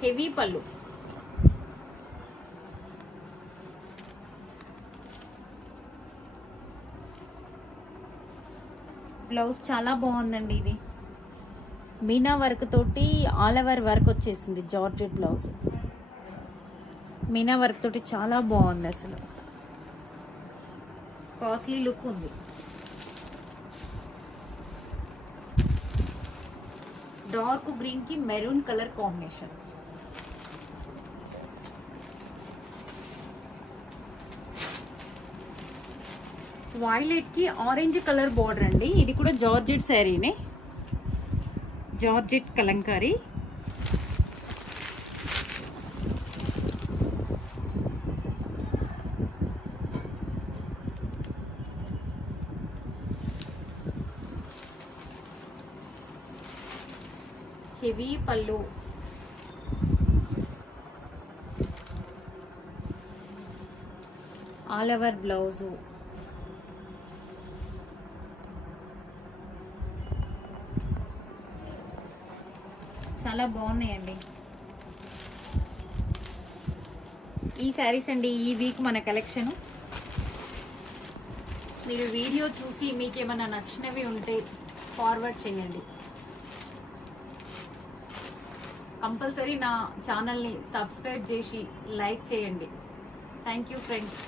హెవీ పళ్ళు. బ్లౌజ్ చాలా బాగుందండి. ఇది మీనా వర్క్ తోటి ఆల్ ఓవర్ వర్క్ వచ్చేసింది. జార్జెట్ బ్లౌజ్ మీనా వర్క్ తోటి చాలా బాగుంది. అసలు కాస్ట్లీ లుక్ ఉంది. డార్క్ గ్రీన్ కి మెరూన్ కలర్ కాంబినేషన్. వైలెట్ కి ఆరెంజ్ కలర్ బోర్డర్ అండి. ఇది కూడా జార్జెట్ శారీనే, జార్జెట్ కలంకారీ. హెవీ పళ్ళు. All over blouse. చాలా బాగున్నాయండి ఈ శారీస్ అండి. ఈ వీక్ మన కలెక్షన్. మీరు వీడియో చూసి మీకు ఏమైనా నచ్చినవి ఉంటే ఫార్వర్డ్ చేయండి. కంపల్సరీ నా ఛానల్ని సబ్స్క్రైబ్ చేసి లైక్ చేయండి. Thank you friends.